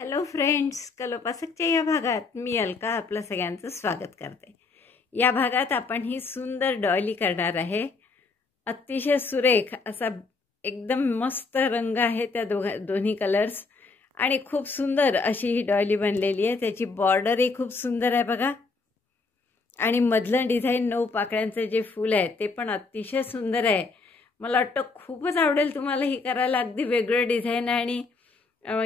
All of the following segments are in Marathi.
हॅलो फ्रेंड्स, कलोपासकच्या या भागात मी अलका आपलं सगळ्यांचं स्वागत करते. या भागात आपण ही सुंदर डॉली करणार आहे. अतिशय सुरेख असा एकदम मस्त रंग आहे त्या दोन्ही कलर्स आणि खूप सुंदर अशी ही डॉली बनलेली आहे. त्याची बॉर्डरही खूप सुंदर आहे बघा. आणि मधलं डिझाईन 9 पाकळ्यांचे जे फूल आहे ते पण अतिशय सुंदर आहे. मला वाटतं खूपच आवडेल तुम्हाला ही करायला. अगदी वेगळं डिझाईन आहे. आणि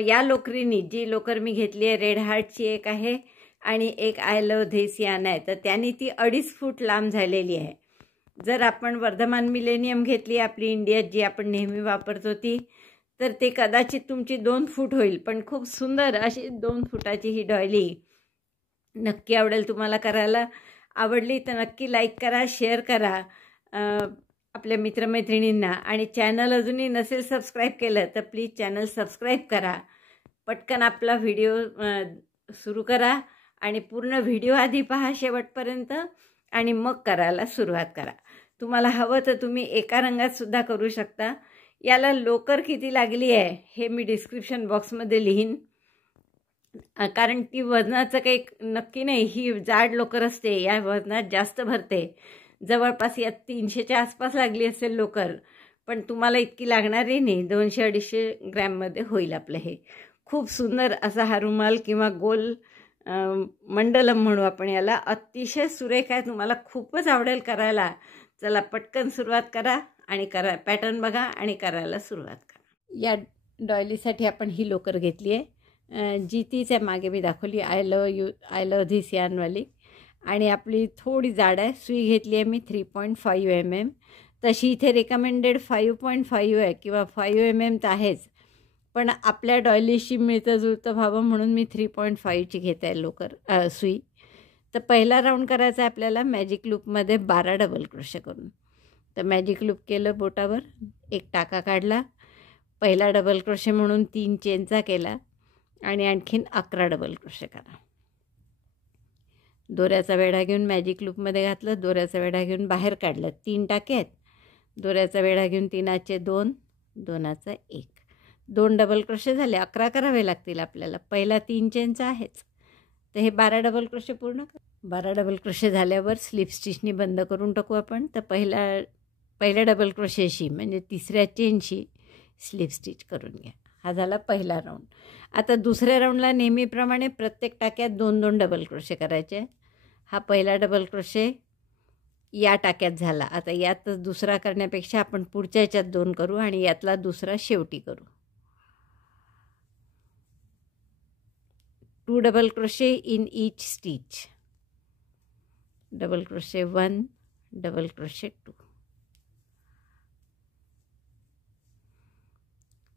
या लोकरीनी जी लोकर मी घेतली आहे रेड हार्टची एक आहे आणि एक आय लव्ह धिस यान आहे. तर त्यांनी ती 2.5 फूट लांब झालेली आहे. जर आपण वर्धमान मिलेनियम घेतली आपली इंडियात जी आपण नेहमी वापरतो ती, तर ते कदाचित तुमची 2 फूट होईल. पण खूप सुंदर अशी 2 फुटाची ही डॉली नक्की आवडेल तुम्हाला करायला. आवडली तर नक्की लाईक करा, शेअर करा आपल्या मित्रमैत्रिणींना. आणि चॅनल अजूनही नसेल सबस्क्राईब केलं तर प्लीज चॅनल सबस्क्राईब करा. पटकन आपला व्हिडिओ सुरू करा आणि पूर्ण व्हिडिओ आधी पहा शेवटपर्यंत आणि मग करायला सुरुवात करा. तुम्हाला हवं तर तुम्ही एका रंगात सुद्धा करू शकता. याला लोकर किती लागली आहे हे मी डिस्क्रिप्शन बॉक्समध्ये लिहीन, कारण ती वजनाचं काही नक्की नाही. ही जाड लोकर असते, या वजनात जास्त भरते. जवळपास या 300च्या आसपास लागली असेल लोकर, पण तुम्हाला इतकी लागणारही नाही. 200-250 ग्रॅममध्ये होईल आपलं हे. खूप सुंदर असा हा रुमाल किंवा गोल मंडलम म्हणू आपण याला. अतिशय सुरेख आहे, तुम्हाला खूपच आवडेल करायला. चला पटकन सुरुवात करा आणि पॅटर्न बघा आणि करायला सुरुवात करा. या डॉयलीसाठी आपण ही लोकर घेतली आहे, जी तीच आहे मागे मी दाखवली, आय लव्ह धिस यानवाली. आणि आपली थोडी जाड आहे. सुई घेतली आहे मी 3.5 mm. तशी इथे रेकमेंडेड 5.5 आहे किंवा 5 mm तर आहेच, पण आपल्या डॉयलीशी मिळतं जुळतं व्हावं म्हणून मी 3.5ची घेत आहे लोकर सुई. तर पहिला राऊंड करायचा आहे आपल्याला मॅजिक लूपमध्ये 12 डबल क्रोशे करून. तर मॅजिक लूप केलं, बोटावर एक टाका काढला, पहिला डबल क्रोशे म्हणून 3 चेनचा केला आणि आणखीन 11 डबल क्रोशे करा. दोऱ्याचा वेढा घेऊन मॅजिक लूपमध्ये घातलं, दोऱ्याचा वेढा घेऊन बाहेर काढलं. 3 टाके आहेत. दोऱ्याचा वेढा घेऊन 3चे 2, 2चा 1, 2 डबल क्रोशे झाले. 11 करावे लागतील आपल्याला. पहिला 3 चेनचा आहेच, तर हे 12 डबल क्रोशे पूर्ण कर. 12 डबल क्रोशे झाल्यावर स्लिप स्टिचनी बंद करून टाकू आपण. तर पहिल्या डबल क्रोशेशी म्हणजे 3ऱ्या चेनशी स्लिप स्टिच करून घ्या. हा झाला पहिला राऊंड. आता दुसऱ्या राऊंडला नेहमीप्रमाणे प्रत्येक टाक्यात 2-2 डबल क्रोशे करायचे. हा पहिला डबल क्रोशे या टाक्यात झाला. आता यातच दुसरा करण्यापेक्षा आपण पुढच्या ह्याच्यात 2 करू आणि यातला दुसरा शेवटी करू. 2 double crochet in each stitch. Double crochet 1, double crochet 2.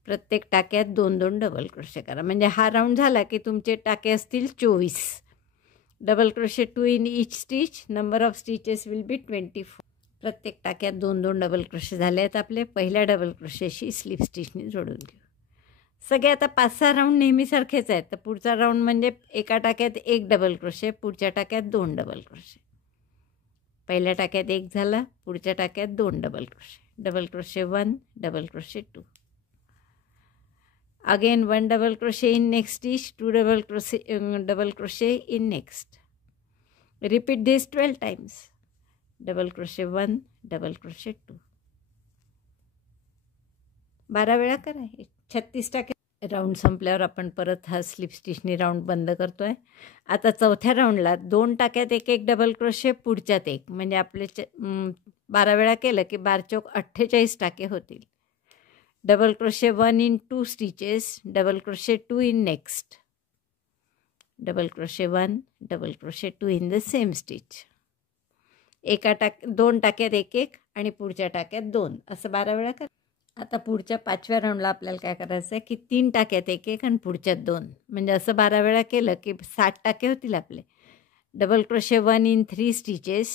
प्रत्येक टाक्यात 2-2 डबल क्रोशे करा. म्हणजे हा राऊंड झाला की तुमचे टाके असतील 24. Double crochet 2 in each stitch. Number of stitches will be 24. प्रत्येक टाक्यात 2-2 डबल क्रोशे झाले आहेत आपले. पहिल्या डबल क्रोशेशी स्लिप स्टिचनी जोडून घेऊ. सगळे आता 5-6 राऊंड नेहमीसारखेच आहेत. तर पुढचा राऊंड म्हणजे एका टाक्यात 1 डबल क्रोशे, पुढच्या टाक्यात 2 डबल क्रोशे. पहिल्या टाक्यात 1 झाला, पुढच्या टाक्यात 2 double crochet. Double crochet 1, double crochet 2. Again 1 double crochet in next stitch, 2 double crochet in next. Repeat this 12 times. Double crochet 1, double crochet 2. 12 वेळा करा. 36 टाके. राऊंड संपल्यावर आपण परत हा स्लिप स्टिचनी राऊंड बंद करतोय. आता चौथ्या राऊंडला 2 टाक्यात 1-1 डबल क्रोशे, पुढच्यात 1, म्हणजे आपले 12 वेळा केलं की 12 चौक 48 टाके होतील. Double crochet 1 in 2 stitches, double crochet 2 in next. Double crochet 1, double crochet 2 in the same stitch. 2 टाक्यात 1-1 आणि पुढच्या टाक्यात 2, असं 12 वेळा करा. आता पुढच्या 5व्या राऊंडला आपल्याला काय करायचं आहे की 3 टाक्यात 1-1 आणि पुढच्यात 2, म्हणजे असं 12 वेळा केलं की 60 टाके होतील आपले. Double crochet 1 in 3 stitches,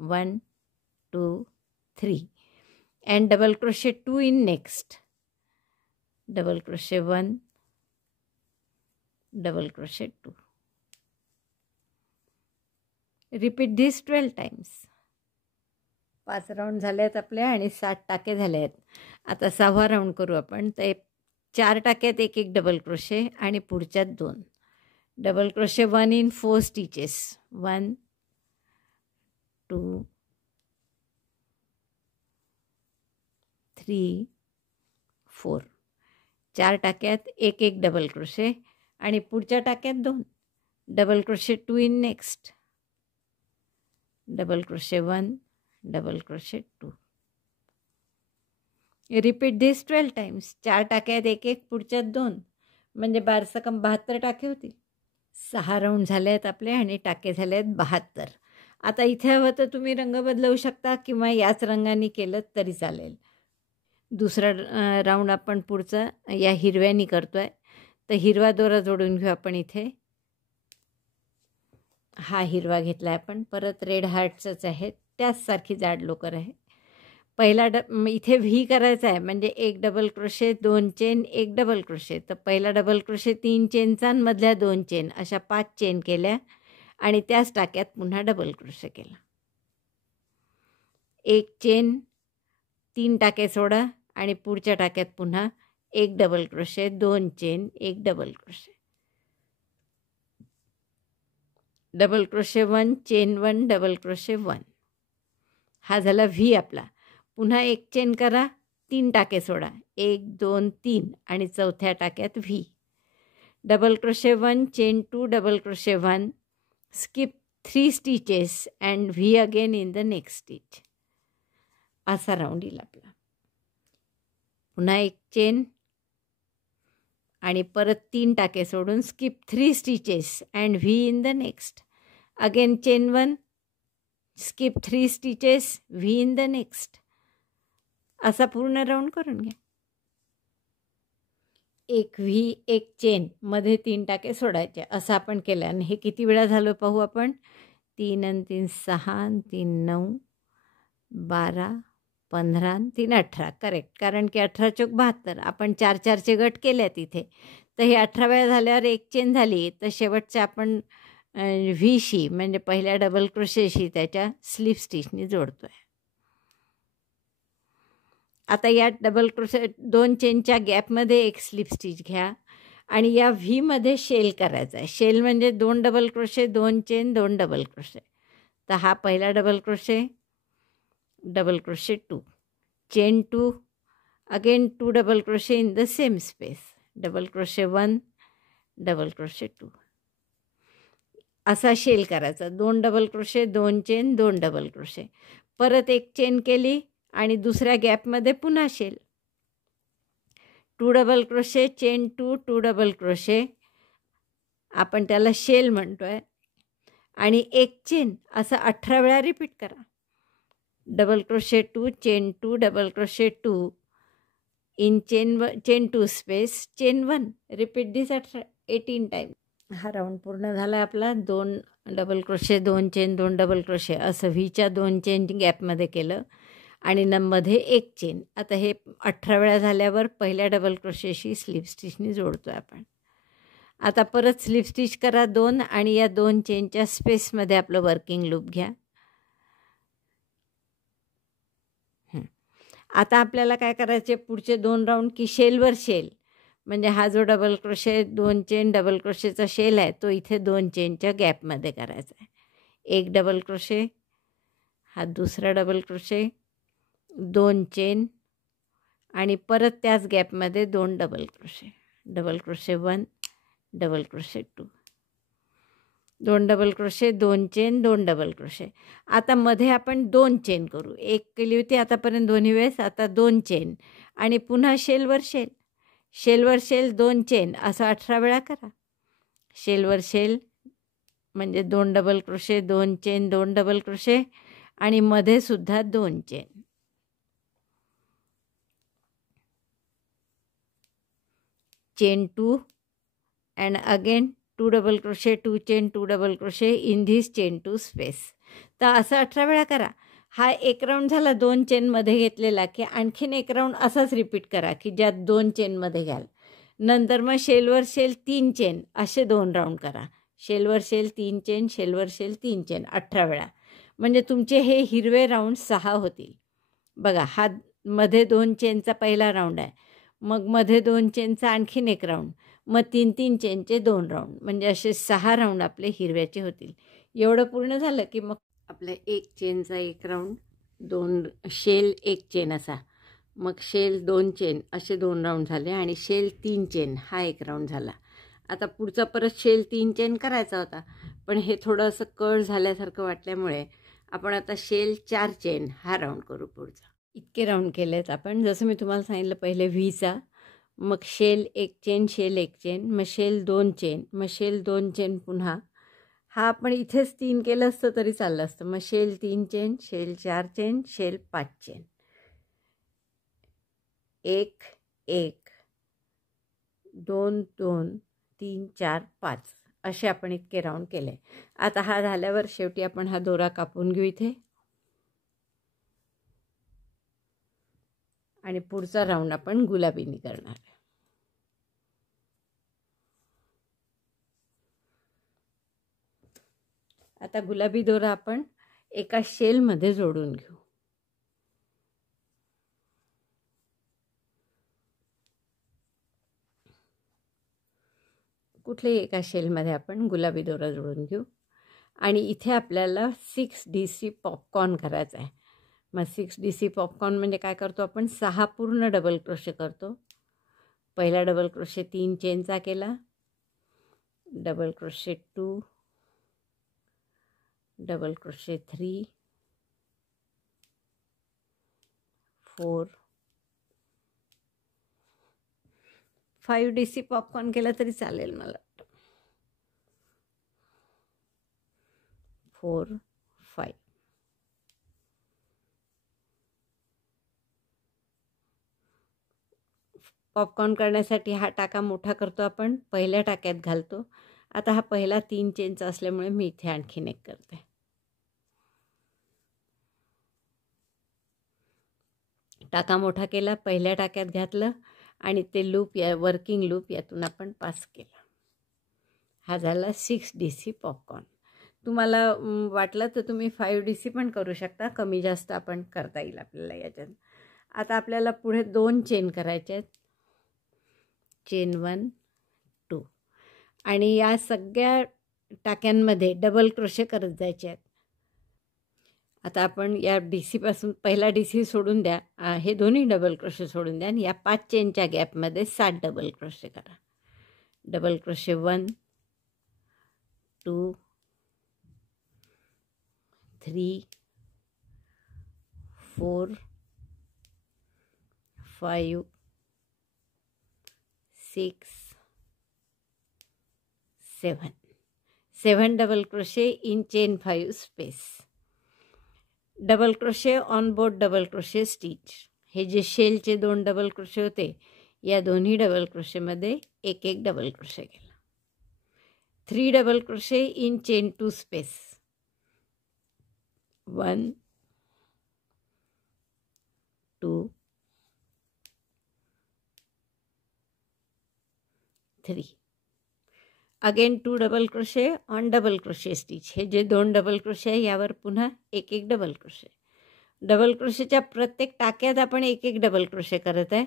1, 2, 3. And double crochet 2 in next. Double crochet 1, double crochet 2. Repeat this 12 times. 5 round झाले आहेत आपले आणि 60 टाके झाले आहेत. आता 6वा राऊंड करू आपण. तर 4 टाक्यात एक एक डबल क्रोशे आणि पुढच्यात 2 डबल क्रोशे 1 in 4 स्टिचेस 1 2 3 4 4 टाक्यात एक एक डबल क्रोशे आणि पुढच्या टाक्यात 2 double crochet 2 in next double crochet 1 double crochet 2. Repeat this 12 times. 4 टाक्यात एक एक पुढच्यात 2 म्हणजे 72 टाके होतील. 6 राऊंड झाले आहेत आपले आणि टाके झाले आहेत 72. आता इथे हवं तर तुम्ही रंग बदलवू शकता किंवा याच रंगाने केलं तरी चालेल. दुसरा राऊंड आपण पुढचा या हिरव्यानी करतो आहे. तर हिरवा दोरा जोडून घेऊ आपण इथे. हा हिरवा घेतला आहे आपण. परत रेड हार्टचंच आहे, त्याचसारखी जाड लोकर आहे. पहिला इथे व्ही करायचा आहे म्हणजे एक डबल क्रोशे 2 चेन एक डबल क्रोशे. तर पहिला डबल क्रोशे 3 चेनचा आणि मधल्या 2 चेन अशा 5 चेन केल्या आणि त्याच टाक्यात पुन्हा डबल क्रोशे केला. एक चेन 3 टाके सोडा आणि पुढच्या टाक्यात पुन्हा एक डबल क्रोशे 2 चेन एक double crochet. Double crochet 1 chain 1 double crochet 1. हा झाला व्ही आपला. पुन्हा एक चेन करा, 3 टाके सोडा 1 2 3 आणि चौथ्या टाक्यात V. Double crochet 1 chain 2 double crochet 1 skip 3 stitches and V again in the next stitch. असा राऊंड येईल आपला. पुन्हा एक चेन आणि परत 3 टाके सोडून skip 3 stitches and V in the next. Again chain 1 skip 3 stitches V in the next. असा पूर्ण राऊंड करून घ्या. एक व्ही एक चेन मध्ये 3 टाके सोडायचे असं आपण केलं. आणि हे किती वेळा झालं पाहू आपण. 3 आणि 3 6 आणि 3 9 12 15 आणि 3 18. करेक्ट. कारण की 18 चौक 72. आपण 4-4चे गट केले तिथे. तर हे 18 वेळा झाल्यावर एक चेन झाली. तर शेवटच्या आपण व्हीशी म्हणजे पहिल्या डबल क्रोशेशी त्याच्या स्लिप स्टिचनी जोडतो आहे. आता या डबल क्रोशे 2 चेनच्या गॅपमध्ये एक स्लिप स्टिच घ्या आणि या व्हीमध्ये शेल करायचा आहे. शेल म्हणजे 2 double crochet 2 chain 2 double crochet. तर हा पहिला double crochet double crochet 2 chain 2 again 2 double crochet in the same space double crochet 1 double crochet 2. असा शेल करायचा. 2 double crochet 2 chain 2 double crochet. परत एक चेन केली आणि दुसऱ्या गॅपमध्ये पुन्हा shell. 2 double crochet chain 2 2 double crochet. आपण त्याला शेल म्हणतो आहे. आणि एक चेन असं 18 वेळा रिपीट करा. Double crochet 2 chain 2 double crochet 2 in chain 2 space chain 1. Repeat this 18 time. हा राऊंड पूर्ण झाला आपला. 2 double crochet 2 chain 2 double crochet असं व्हीच्या 2 चेन गॅपमध्ये केलं आणि मध्ये एक चेन. आता हे 18 वेळा झाल्यावर पहिल्या डबल क्रोशेशी स्लिप स्टिचनी जोडतो आहे आपण. आता परत स्लिप स्टिच करा 2 आणि या 2 चेनच्या स्पेसमध्ये आपलं वर्किंग लूप घ्या. आता आपल्याला काय करायचे पुढचे 2 राऊंड की शेलवर शेल. म्हणजे हा जो डबल क्रोशे 2 चेन डबल क्रोशेचा शेल आहे तो इथे 2 चेनच्या गॅपमध्ये करायचा आहे. एक डबल क्रोशे, हा दुसरा डबल क्रोशे, 2 चेन आणि परत त्याच गॅपमध्ये 2 double crochet. Double crochet 1 double crochet 2 2 double crochet 2 chain 2 double crochet. आता मध्ये आपण 2 चेन करू. एक केली होती आतापर्यंत दोन्ही वेळेस. आता 2 चेन आणि पुन्हा शेलवर शेल. शेलवर शेल 2 चेन असं 18 वेळा करा. शेलवर शेल म्हणजे 2 double crochet 2 chain 2 double crochet आणि मध्ये सुद्धा 2 chain. Chain 2 and again 2 double crochet 2 chain 2 double crochet in this chain 2 space. तर असं 18 वेळा करा. हा एक राऊंड झाला 2 चेनमध्ये घेतलेला की आणखीन एक राऊंड असाच रिपीट करा की ज्यात 2 चेनमध्ये घ्याल. नंतर मग शेलवर शेल 3 चेन असे 2 राऊंड करा. शेलवर शेल 3 चेन शेलवर शेल 3 चेन 18 वेळा. म्हणजे तुमचे हे हिरवे राऊंड 6 होतील. बघा हा मध्ये 2 चेनचा पहिला राऊंड आहे. मग मध्ये 2 चेनचा आणखीन एक राऊंड, मग 3-3 चेनचे 2 राऊंड, म्हणजे असे 6 राऊंड आपले हिरव्याचे होतील. एवढं पूर्ण झालं की मग आपल्या 1 चेनचा 1 राऊंड, 2 शेल 1 चेन असा, मग शेल 2 चेन असे 2 राऊंड झाले आणि शेल 3 चेन हा 1 राऊंड झाला. आता पुढचा परत शेल 3 चेन करायचा होता, पण हे थोडं असं कळ झाल्यासारखं वाटल्यामुळे आपण आता शेल 4 चेन हा राऊंड करू पुढचा. इतके राऊंड केलेत आपण. जसं मी तुम्हाला सांगितलं पहिले व्हीचा, मग शेल 1 चेन, शेल 1 चेन, मग शेल 2 चेन, मग शेल 2 चेन पुन्हा. हा आपण इथेच 3 केलं असतं तरी चाललं असतं. मग shell 3 chain, shell 4 chain, shell 5 chain, 1 1 2 2 3 4 5 असे आपण इतके राऊंड केले. आता हा झाल्यावर शेवटी आपण हा दोरा कापून घेऊ इथे आणि पुढचा राऊंड आपण गुलाबीनी करणार. आता गुलाबी दोरा आपण एका शेलमध्ये जोडून घेऊ. कुठल्याही एका शेलमध्ये आपण गुलाबी दोरा जोडून घेऊ आणि इथे आपल्याला 6 DC पॉपकॉर्न करायचा आहे. मग 6 DC पॉपकॉर्न म्हणजे काय करतो आपण, 6 पूर्ण डबल क्रोशे करतो. पहिला डबल क्रोशे 3 चेनचा केला, double crochet 2, double crochet 3, 4, 5 DC popcorn केला तरी चालेल मला. 4 5 पॉपकॉर्न करण्यासाठी हा टाका मोठा करतो आपण, पहिल्या टाक्यात घालतो. आता हा पहिला 3 चेनचा असल्यामुळे मी इथे आणखीन एक करते. टाका मोठा केला, पहिल्या टाक्यात घातलं आणि ते लूप या वर्किंग लूप यातून आपण पास केला. हा झाला 6 DC पॉपकॉर्न. तुम्हाला वाटलं तर तुम्ही 5 DC पण करू शकता, कमी जास्त आपण करता येईल आपल्याला याच्यात. आता आपल्याला पुढे 2 चेन करायचे आहेत, चेन 1 2 आणि या सगळ्या टाक्यांमध्ये डबल क्रोशे करत जायचे आहेत. आता आपण या DC पासून पहिला DC सोडून द्या, हे दोन्ही डबल क्रोशे सोडून द्या आणि या 5 चेनच्या गॅपमध्ये 7 डबल क्रोशे करा. Double crochet 1 2 3 4 5 6 7 double crochet in chain 5 space. Double crochet on both double crochet stitch. हे जे शेलचे 2 डबल क्रोशे होते, या दोन्ही डबल क्रोशेमध्ये एक एक डबल क्रोशे केला. 3 double crochet in chain 2 space. 1 2 3. Again 2 double crochet on double crochet stitch. हे जे 2 डबल क्रोशे आहे यावर पुन्हा एक एक डबल क्रोशे. डबल क्रोशेच्या प्रत्येक टाक्यात आपण एक एक डबल क्रोशे करत आहे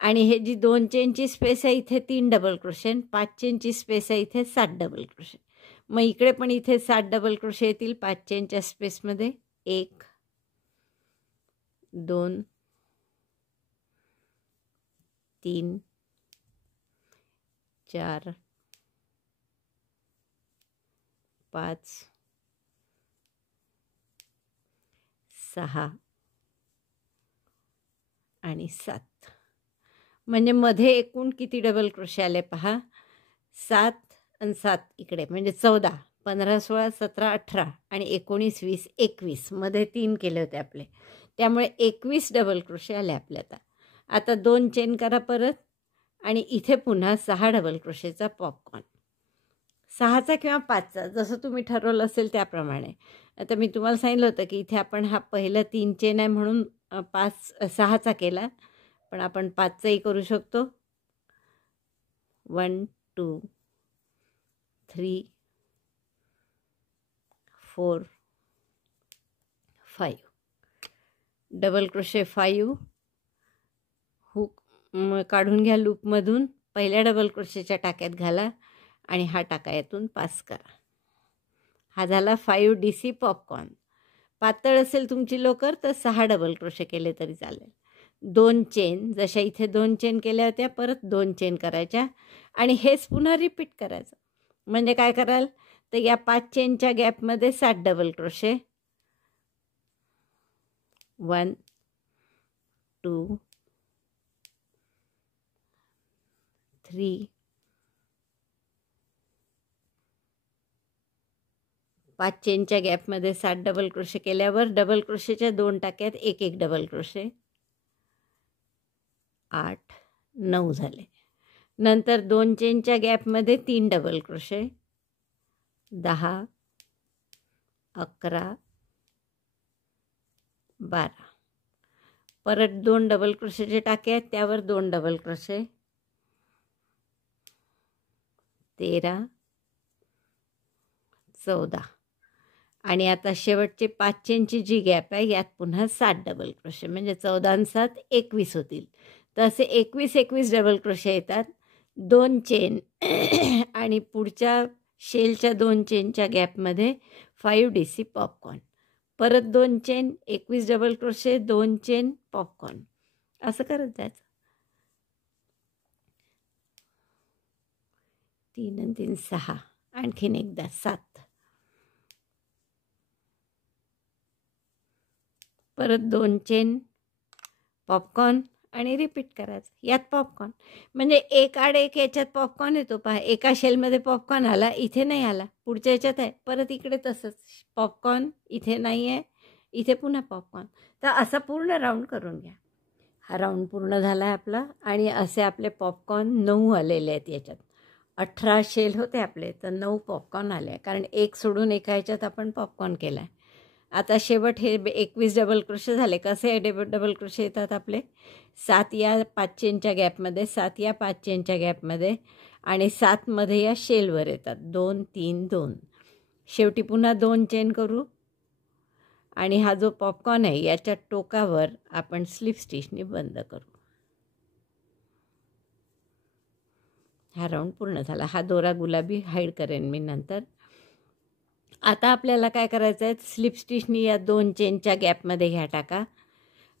आणि हे जी 2 चेनची स्पेस आहे इथे 3 डबल क्रोशे, 5 चेनची स्पेस आहे इथे 7 डबल क्रोशे. मग इकडे पण इथे 7 डबल क्रोशे येतील 5 चेनच्या स्पेसमध्ये. 1 2 3 4 5 6 आणि 7. म्हणजे मध्ये एकूण किती डबल क्रोशे आले पहा, 7 आणि 7 इकडे म्हणजे 14, 15 16 17 18 आणि 19 20 21. मध्ये 3 केले होते आपले, त्यामुळे 21 डबल क्रोशे आले आपले. आता 2 चेन करा परत आणि इथे पुन्हा 6 डबल क्रोशेचा पॉपकॉर्न. 6चा किंवा 5चा जसं तुम्ही ठरवलं असेल त्याप्रमाणे. आता मी तुम्हाला सांगितलं होतं की इथे आपण हा पहिला 3 चेन आहे म्हणून 6चा केला, पण आपण 5चाही करू शकतो. 1 2 3 4 5 डबल क्रोशे 5 हुक काढून घ्या लूपमधून, पहिल्या डबल क्रोशेच्या टाक्यात घाला आणि हा टाका यातून पास करा. हा झाला 5 DC पॉपकॉर्न. पातळ असेल तुमची लोकर तर 6 डबल क्रोशे केले तरी चालेल. 2 चेन, जशा इथे 2 चेन केल्या होत्या परत 2 चेन करायच्या आणि हेच पुन्हा रिपीट करायचं. म्हणजे काय कराल तर या 5 चेनच्या गॅपमध्ये 7 डबल क्रोशे. 1 2 3 5 चेनच्या गॅपमध्ये 7 डबल क्रोशे केल्यावर डबल क्रोशेच्या 2 टाक्यात एक एक डबल क्रोशे. 8 9 झाले. नंतर 2 चेनच्या गॅपमध्ये 3 डबल क्रोशे. 10 11 12. परत 2 डबल क्रोशेचे टाके आहेत त्यावर 2 डबल क्रोशे. 13 14. आणि आता शेवटचे 5 चेनची जी गॅप आहे यात पुन्हा 7 डबल क्रोशे, म्हणजे 14 आणि 7 21 होतील. तर असे 21 डबल क्रोशे येतात. 2 चेन आणि पुढच्या शेलच्या 2 चेनच्या गॅपमध्ये 5 DC पॉपकॉर्न. परत 2 chain, 21 double crochet, 2 chain, popcorn, असं करत जायचं. 3 आणि 3 6, आणखीन एकदा 7. परत 2 चेन, पॉपकॉर्न आणि रिपीट करायचं. यात पॉपकॉर्न म्हणजे एक आड एक याच्यात पॉपकॉर्न येतो. पहा, एका शेलमध्ये पॉपकॉर्न आला, इथे नाही आला, पुढच्या याच्यात आहे. परत इकडे तसंच पॉपकॉर्न, इथे नाही आहे, इथे पुन्हा पॉपकॉर्न. तर असा पूर्ण राऊंड करून घ्या. हा राऊंड पूर्ण झाला आहे आपला. आणि असे आपले पॉपकॉर्न 9 आलेले आहेत. याच्यात 18 शेल होते आपले, तर 9 पॉपकॉर्न आले, कारण एक सोडून एका ह्याच्यात आपण पॉपकॉर्न केला आहे. आता शेवट हे 21 डबल क्रोशे झाले. कसे डबल क्रोशे येतात आपले? 7 या 5 चेनच्या गॅपमध्ये, 7 या 5 चेनच्या गॅपमध्ये आणि 7 मध्ये या शेलवर येतात. 2 3 2. शेवटी पुन्हा 2 चेन करू आणि हा जो पॉपकॉर्न आहे याच्या टोकावर आपण स्लिप स्टिचने बंद करू. हा राऊंड पूर्ण झाला. हा दोरा गुलाबी हाईड करेन मी नंतर. आता आपल्याला काय करायचं आहे, स्लिप स्टिचनी या 2 चेनच्या गॅपमध्ये घ्या टाका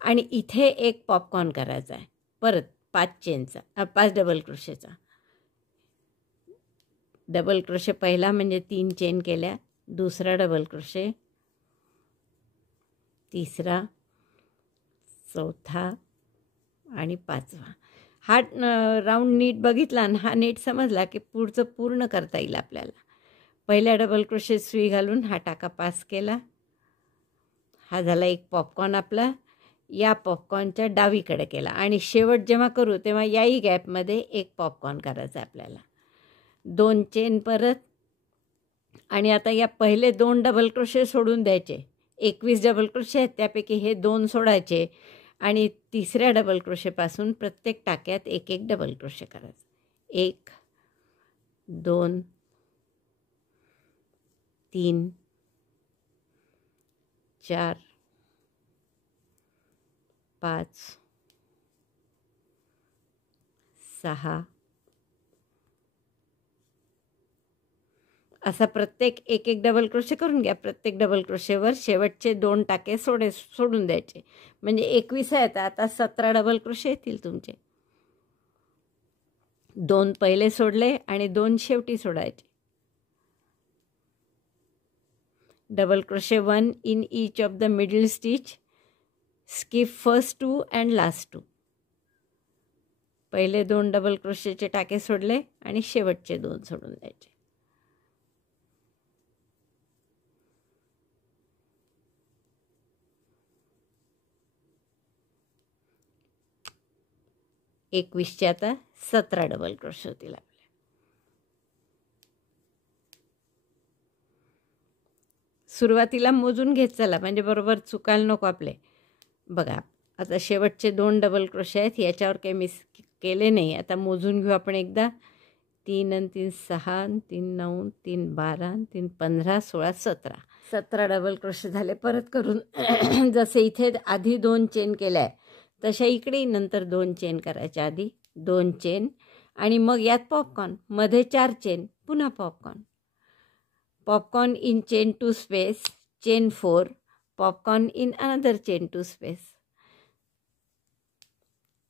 आणि इथे एक पॉपकॉर्न करायचा आहे. परत 5 चेनचा 5 डबल क्रोशेचा. डबल क्रोशे पहिला म्हणजे 3 चेन केल्या, दुसरा डबल क्रोशे, तिसरा, चौथा आणि 5वा. हा राऊंड नीट बघितला आणि हा नीट समजला की पुढचं पूर्ण करता येईल आपल्याला. पहिल्या डबल क्रोशेत सुई घालून हा टाका पास केला. हा झाला एक पॉपकॉर्न आपला. या पॉपकॉर्नच्या डावीकडे केला आणि शेवट जेव्हा करू तेव्हा याही गॅपमध्ये एक पॉपकॉर्न करायचा आपल्याला. 2 चेन परत. आणि आता या पहिले 2 डबल क्रोशे सोडून द्यायचे. 21 डबल क्रोशे आहेत त्यापैकी हे 2 सोडायचे आणि तिसऱ्या डबल क्रोशेपासून प्रत्येक टाक्यात एक एक डबल क्रोशे करायचं. 1 2 3 4 5 6. असा प्रत्येक एक एक डबल क्रोशे करून घ्या. प्रत्येक डबल क्रोशेवर शेवटचे 2 टाके सोडून द्यायचे. म्हणजे 21 आहेत, आता 17 डबल क्रोशे येतील तुमचे. 2 पहिले सोडले आणि 2 शेवटी सोडायचे. Double crochet 1 in each of the middle stitch. Skip first 2 and last 2. पहिले 2 डबल क्रोशेचे टाके सोडले आणि शेवटचे 2 सोडून द्यायचे. एकवीसचे आता 17 डबल क्रोशे होतील आपले. सुरुवातीला मोजून घेत चला, म्हणजे बरोबर चुकायला नको आपले. बघा, आता शेवटचे 2 डबल क्रोशे आहेत, याच्यावर काही मिस केले नाही. आता मोजून घेऊ आपण एकदा. 3 आणि 3 6, 3 9, 3 12, 3 15, 16 17. 17 डबल क्रोशे झाले. परत करून जसे इथे आधी 2 चेन केल्या आहे तशा इकडेही नंतर 2 चेन करायच्या. आधी 2 चेन आणि मग यात पॉपकॉर्न, मध्ये 4 चेन, पुन्हा popcorn. Popcorn in chain 2 space, chain 4, popcorn in another chain 2 space.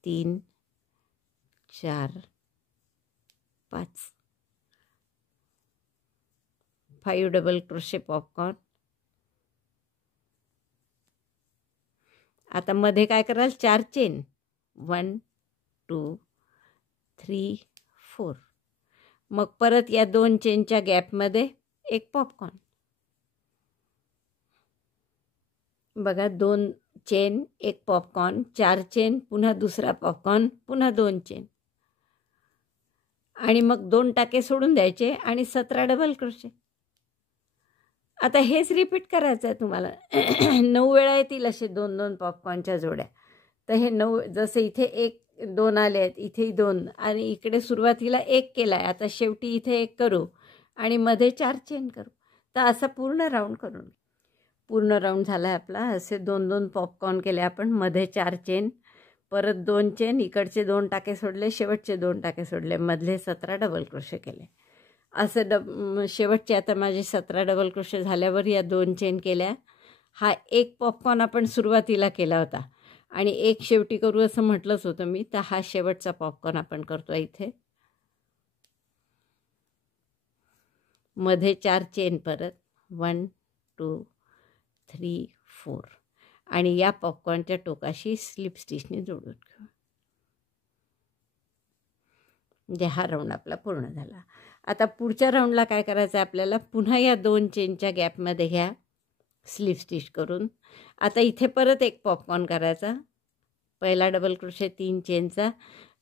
3 4 5 5 double crochet popcorn. आता मध्ये काय कराल, 4 चेन, 1 2 3 4. मग परत या 2 चेनच्या गॅपमध्ये एक पॉपकॉर्न. बघा, 2 चेन, एक पॉपकॉर्न, 4 चेन, पुन्हा दुसरा पॉपकॉर्न, पुन्हा 2 चेन आणि मग 2 टाके सोडून द्यायचे आणि 17 डबल क्रोशे. आता हेच रिपीट करायचं आहे तुम्हाला. 9 वेळा येतील असे 2-2 पॉपकॉर्नच्या जोड्या. तर हे 9, जसे इथे 1 2 आले आहेत, इथेही 2 आणि इकडे सुरुवातीला 1 केला आहे, आता शेवटी इथे 1 करू आणि मध्ये 4 चेन करू. तर असा पूर्ण राऊंड करून, पूर्ण राऊंड झाला आहे आपला. असे 2-2 पॉपकॉर्न केले आपण, मध्ये 4 चेन, परत 2 चेन, इकडचे 2 टाके सोडले, शेवटचे 2 टाके सोडले, मधले 17 डबल क्रोशे केले. असं शेवटचे आता माझे 17 डबल क्रोशे झाल्यावर या 2 चेन केल्या. हा एक पॉपकॉर्न आपण सुरुवातीला केला होता आणि एक शेवटी करू असं म्हटलंच होतं मी. तर हा शेवटचा पॉपकॉर्न आपण करतो इथे. मध्ये 4 चेन, परत 1 2 3 4 आणि या पॉपकॉर्नच्या टोकाशी स्लिप स्टिचने जोडून घेऊ. म्हणजे हा राऊंड आपला पूर्ण झाला. आता पुढच्या राऊंडला काय करायचं आहे आपल्याला, पुन्हा या 2 चेनच्या गॅपमध्ये घ्या स्लिप स्टिच करून. आता इथे परत एक पॉपकॉर्न करायचा, पहिला डबल क्रोशे 3 चेनचा.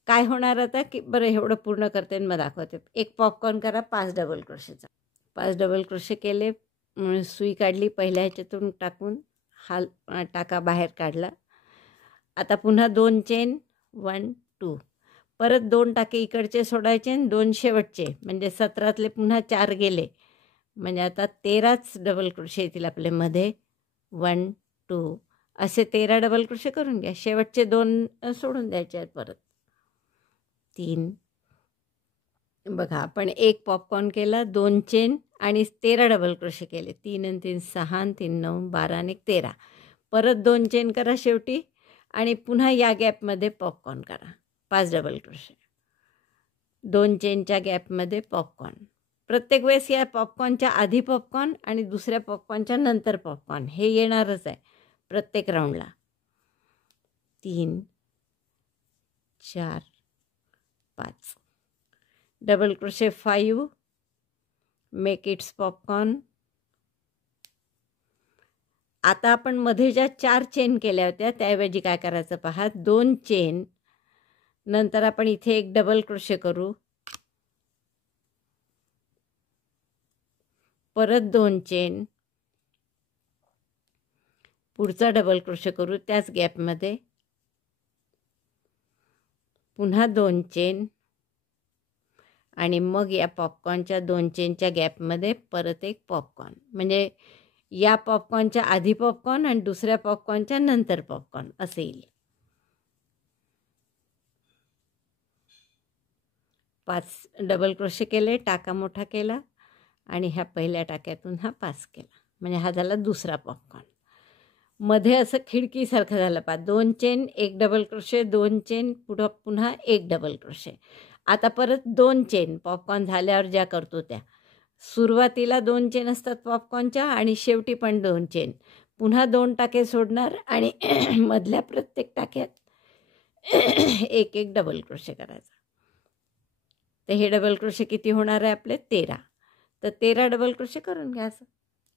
काय होणार आता की, बरं एवढं पूर्ण करते आणि मग दाखवते. एक पॉपकॉर्न करा 5 डबल क्रोशेचा. 5 डबल क्रोशे केले, सुई काढली, पहिल्या ह्याच्यातून टाकून टाका बाहेर काढला. आता पुन्हा 2 चेन, 1 2, परत 2 टाके इकडचे सोडायचे आणि 2 शेवटचे, म्हणजे 17तले पुन्हा 4 गेले, म्हणजे आता 13च डबल क्रोशे येतील आपले. मध्ये 1 2 असे 13 डबल क्रोशे करून घ्या. शेवटचे 2 सोडून द्यायचे आहेत. परत 3. बघा, आपण एक पॉपकॉर्न केला, 2 चेन आणि 13 डबल क्रोशे केले. 3 आणि 3 6 आणि 3 9 12 आणि 13. परत 2 चेन करा शेवटी आणि पुन्हा या गॅपमध्ये पॉपकॉर्न करा 5 डबल क्रोशे. 2 चेनच्या गॅपमध्ये पॉपकॉर्न. प्रत्येक वेळेस या पॉपकॉर्नच्या आधी पॉपकॉर्न आणि दुसऱ्या पॉपकॉर्नच्या नंतर पॉपकॉर्न हे येणारच आहे प्रत्येक राऊंडला. 3 4 5 double crochet 5, make it's popcorn. आता आपण मध्ये ज्या 4 चेन केल्या होत्या त्याऐवजी काय करायचं पहा, 2 चेन, नंतर आपण इथे एक डबल क्रोशे करू, परत 2 चेन, पुढचा डबल क्रोशे करू त्याच गॅपमध्ये, पुन्हा 2 चेन आणि मग या पॉपकॉर्नच्या 2 चेनच्या गॅपमध्ये परत एक पॉपकॉर्न. म्हणजे या पॉपकॉर्नच्या आधी पॉपकॉर्न आणि दुसऱ्या पॉपकॉर्नच्या नंतर पॉपकॉर्न असे येईल. 5 डबल क्रोशे केले, टाका मोठा केला आणि ह्या पहिल्या टाक्यातून हा पास केला, म्हणजे हा झाला दुसरा पॉपकॉर्न. मध्ये असं खिडकीसारखं झालं पहा, 2 चेन, एक डबल क्रोशे, 2 चेन, पुन्हा एक डबल क्रोशे. आता परत 2 चेन पॉपकॉर्न झाल्यावर ज्या करतो त्या, सुरुवातीला 2 चेन असतात पॉपकॉर्नच्या आणि शेवटी पण 2 चेन, पुन्हा 2 टाके सोडणार आणि मधल्या प्रत्येक टाक्यात एक एक डबल क्रोशे करायचा. तर हे डबल क्रोशे किती होणार आहे आपले, 13. तर 13 डबल क्रोशे करून घ्यायचं.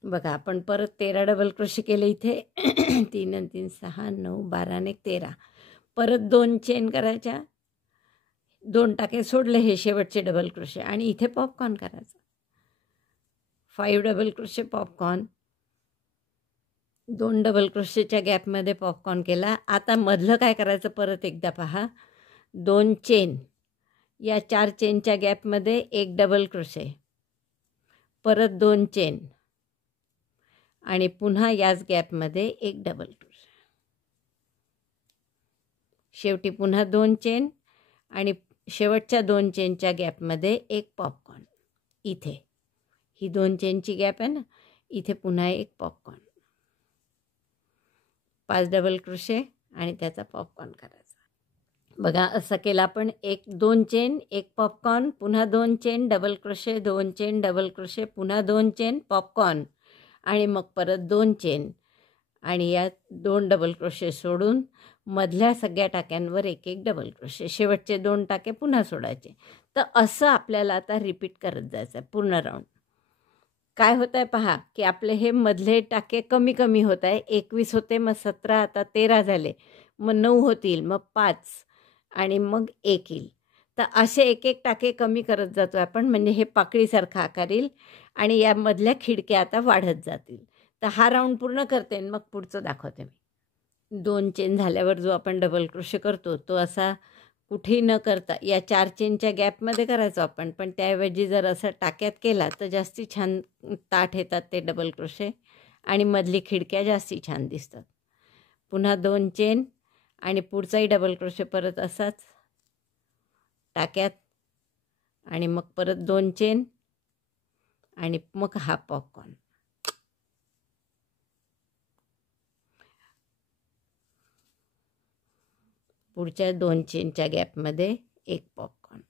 बघा, आपण परत 13 डबल क्रोशे केले इथे. 3 आणि 3 6 9 12 आणि 13. परत 2 चेन करायच्या, 2 टाके सोडले, हे शेवटचे डबल क्रोशे आणि इथे पॉपकॉर्न करायचं. 5 डबल क्रोशे पॉपकॉर्न, 2 डबल क्रोशेच्या गॅपमध्ये पॉपकॉर्न केला. आता मधलं काय करायचं परत एकदा पहा, 2 चेन, या 4 चेनच्या गॅपमध्ये एक डबल क्रोशे, परत 2 चेन आणि पुन्हा याच गॅपमध्ये एक डबल क्रोशे. शेवटी पुन्हा 2 चेन आणि शेवटच्या 2 चेनच्या गॅपमध्ये एक पॉपकॉर्न. इथे ही 2 चेनची गॅप आहे ना, इथे पुन्हा एक पॉपकॉर्न. 5 डबल क्रोशे आणि त्याचा पॉपकॉर्न करायचा. बघा असं केलं आपण. 2 चेन, एक पॉपकॉर्न, पुन्हा 2 chain double crochet, 2 chain double crochet, पुन्हा 2 चेन पॉपकॉर्न आणि मग परत 2 चेन आणि यात 2 डबल क्रोशे सोडून मधल्या सगळ्या टाक्यांवर एक एक डबल क्रोशे. शेवटचे 2 टाके पुन्हा सोडायचे. तर असं आपल्याला आता रिपीट करत जायचं आहे पूर्ण राऊंड. काय होत आहे पहा की आपले हे मधले टाके कमी कमी होत आहे. 21 होते, मग 17, आता 13 झाले, मग 9 होतील, मग 5 आणि मग 1 येईल. तर असे एक एक टाके कमी करत जातो आपण, म्हणजे हे पाकळीसारखं आकार येईल आणि या मधल्या खिडक्या आता वाढत जातील. तर हा राऊंड पूर्ण करते मग पुढचं दाखवते मी. 2 चेन झाल्यावर जो आपण डबल क्रोशे करतो तो असा कुठेही न करता या 4 चेनच्या गॅपमध्ये करायचो आपण, पण त्याऐवजी जर असं टाक्यात केला तर जास्ती छान ताठ येतात ते डबल क्रोशे आणि मधली खिडक्या जास्ती छान दिसतात. पुन्हा 2 चेन आणि पुढचाही डबल क्रोशे परत असाच टाक्यात आणि मग परत 2 चेन आणि मग हा पॉपकॉर्न. पुढच्या 2 चेनच्या गॅपमध्ये एक पॉपकॉर्न.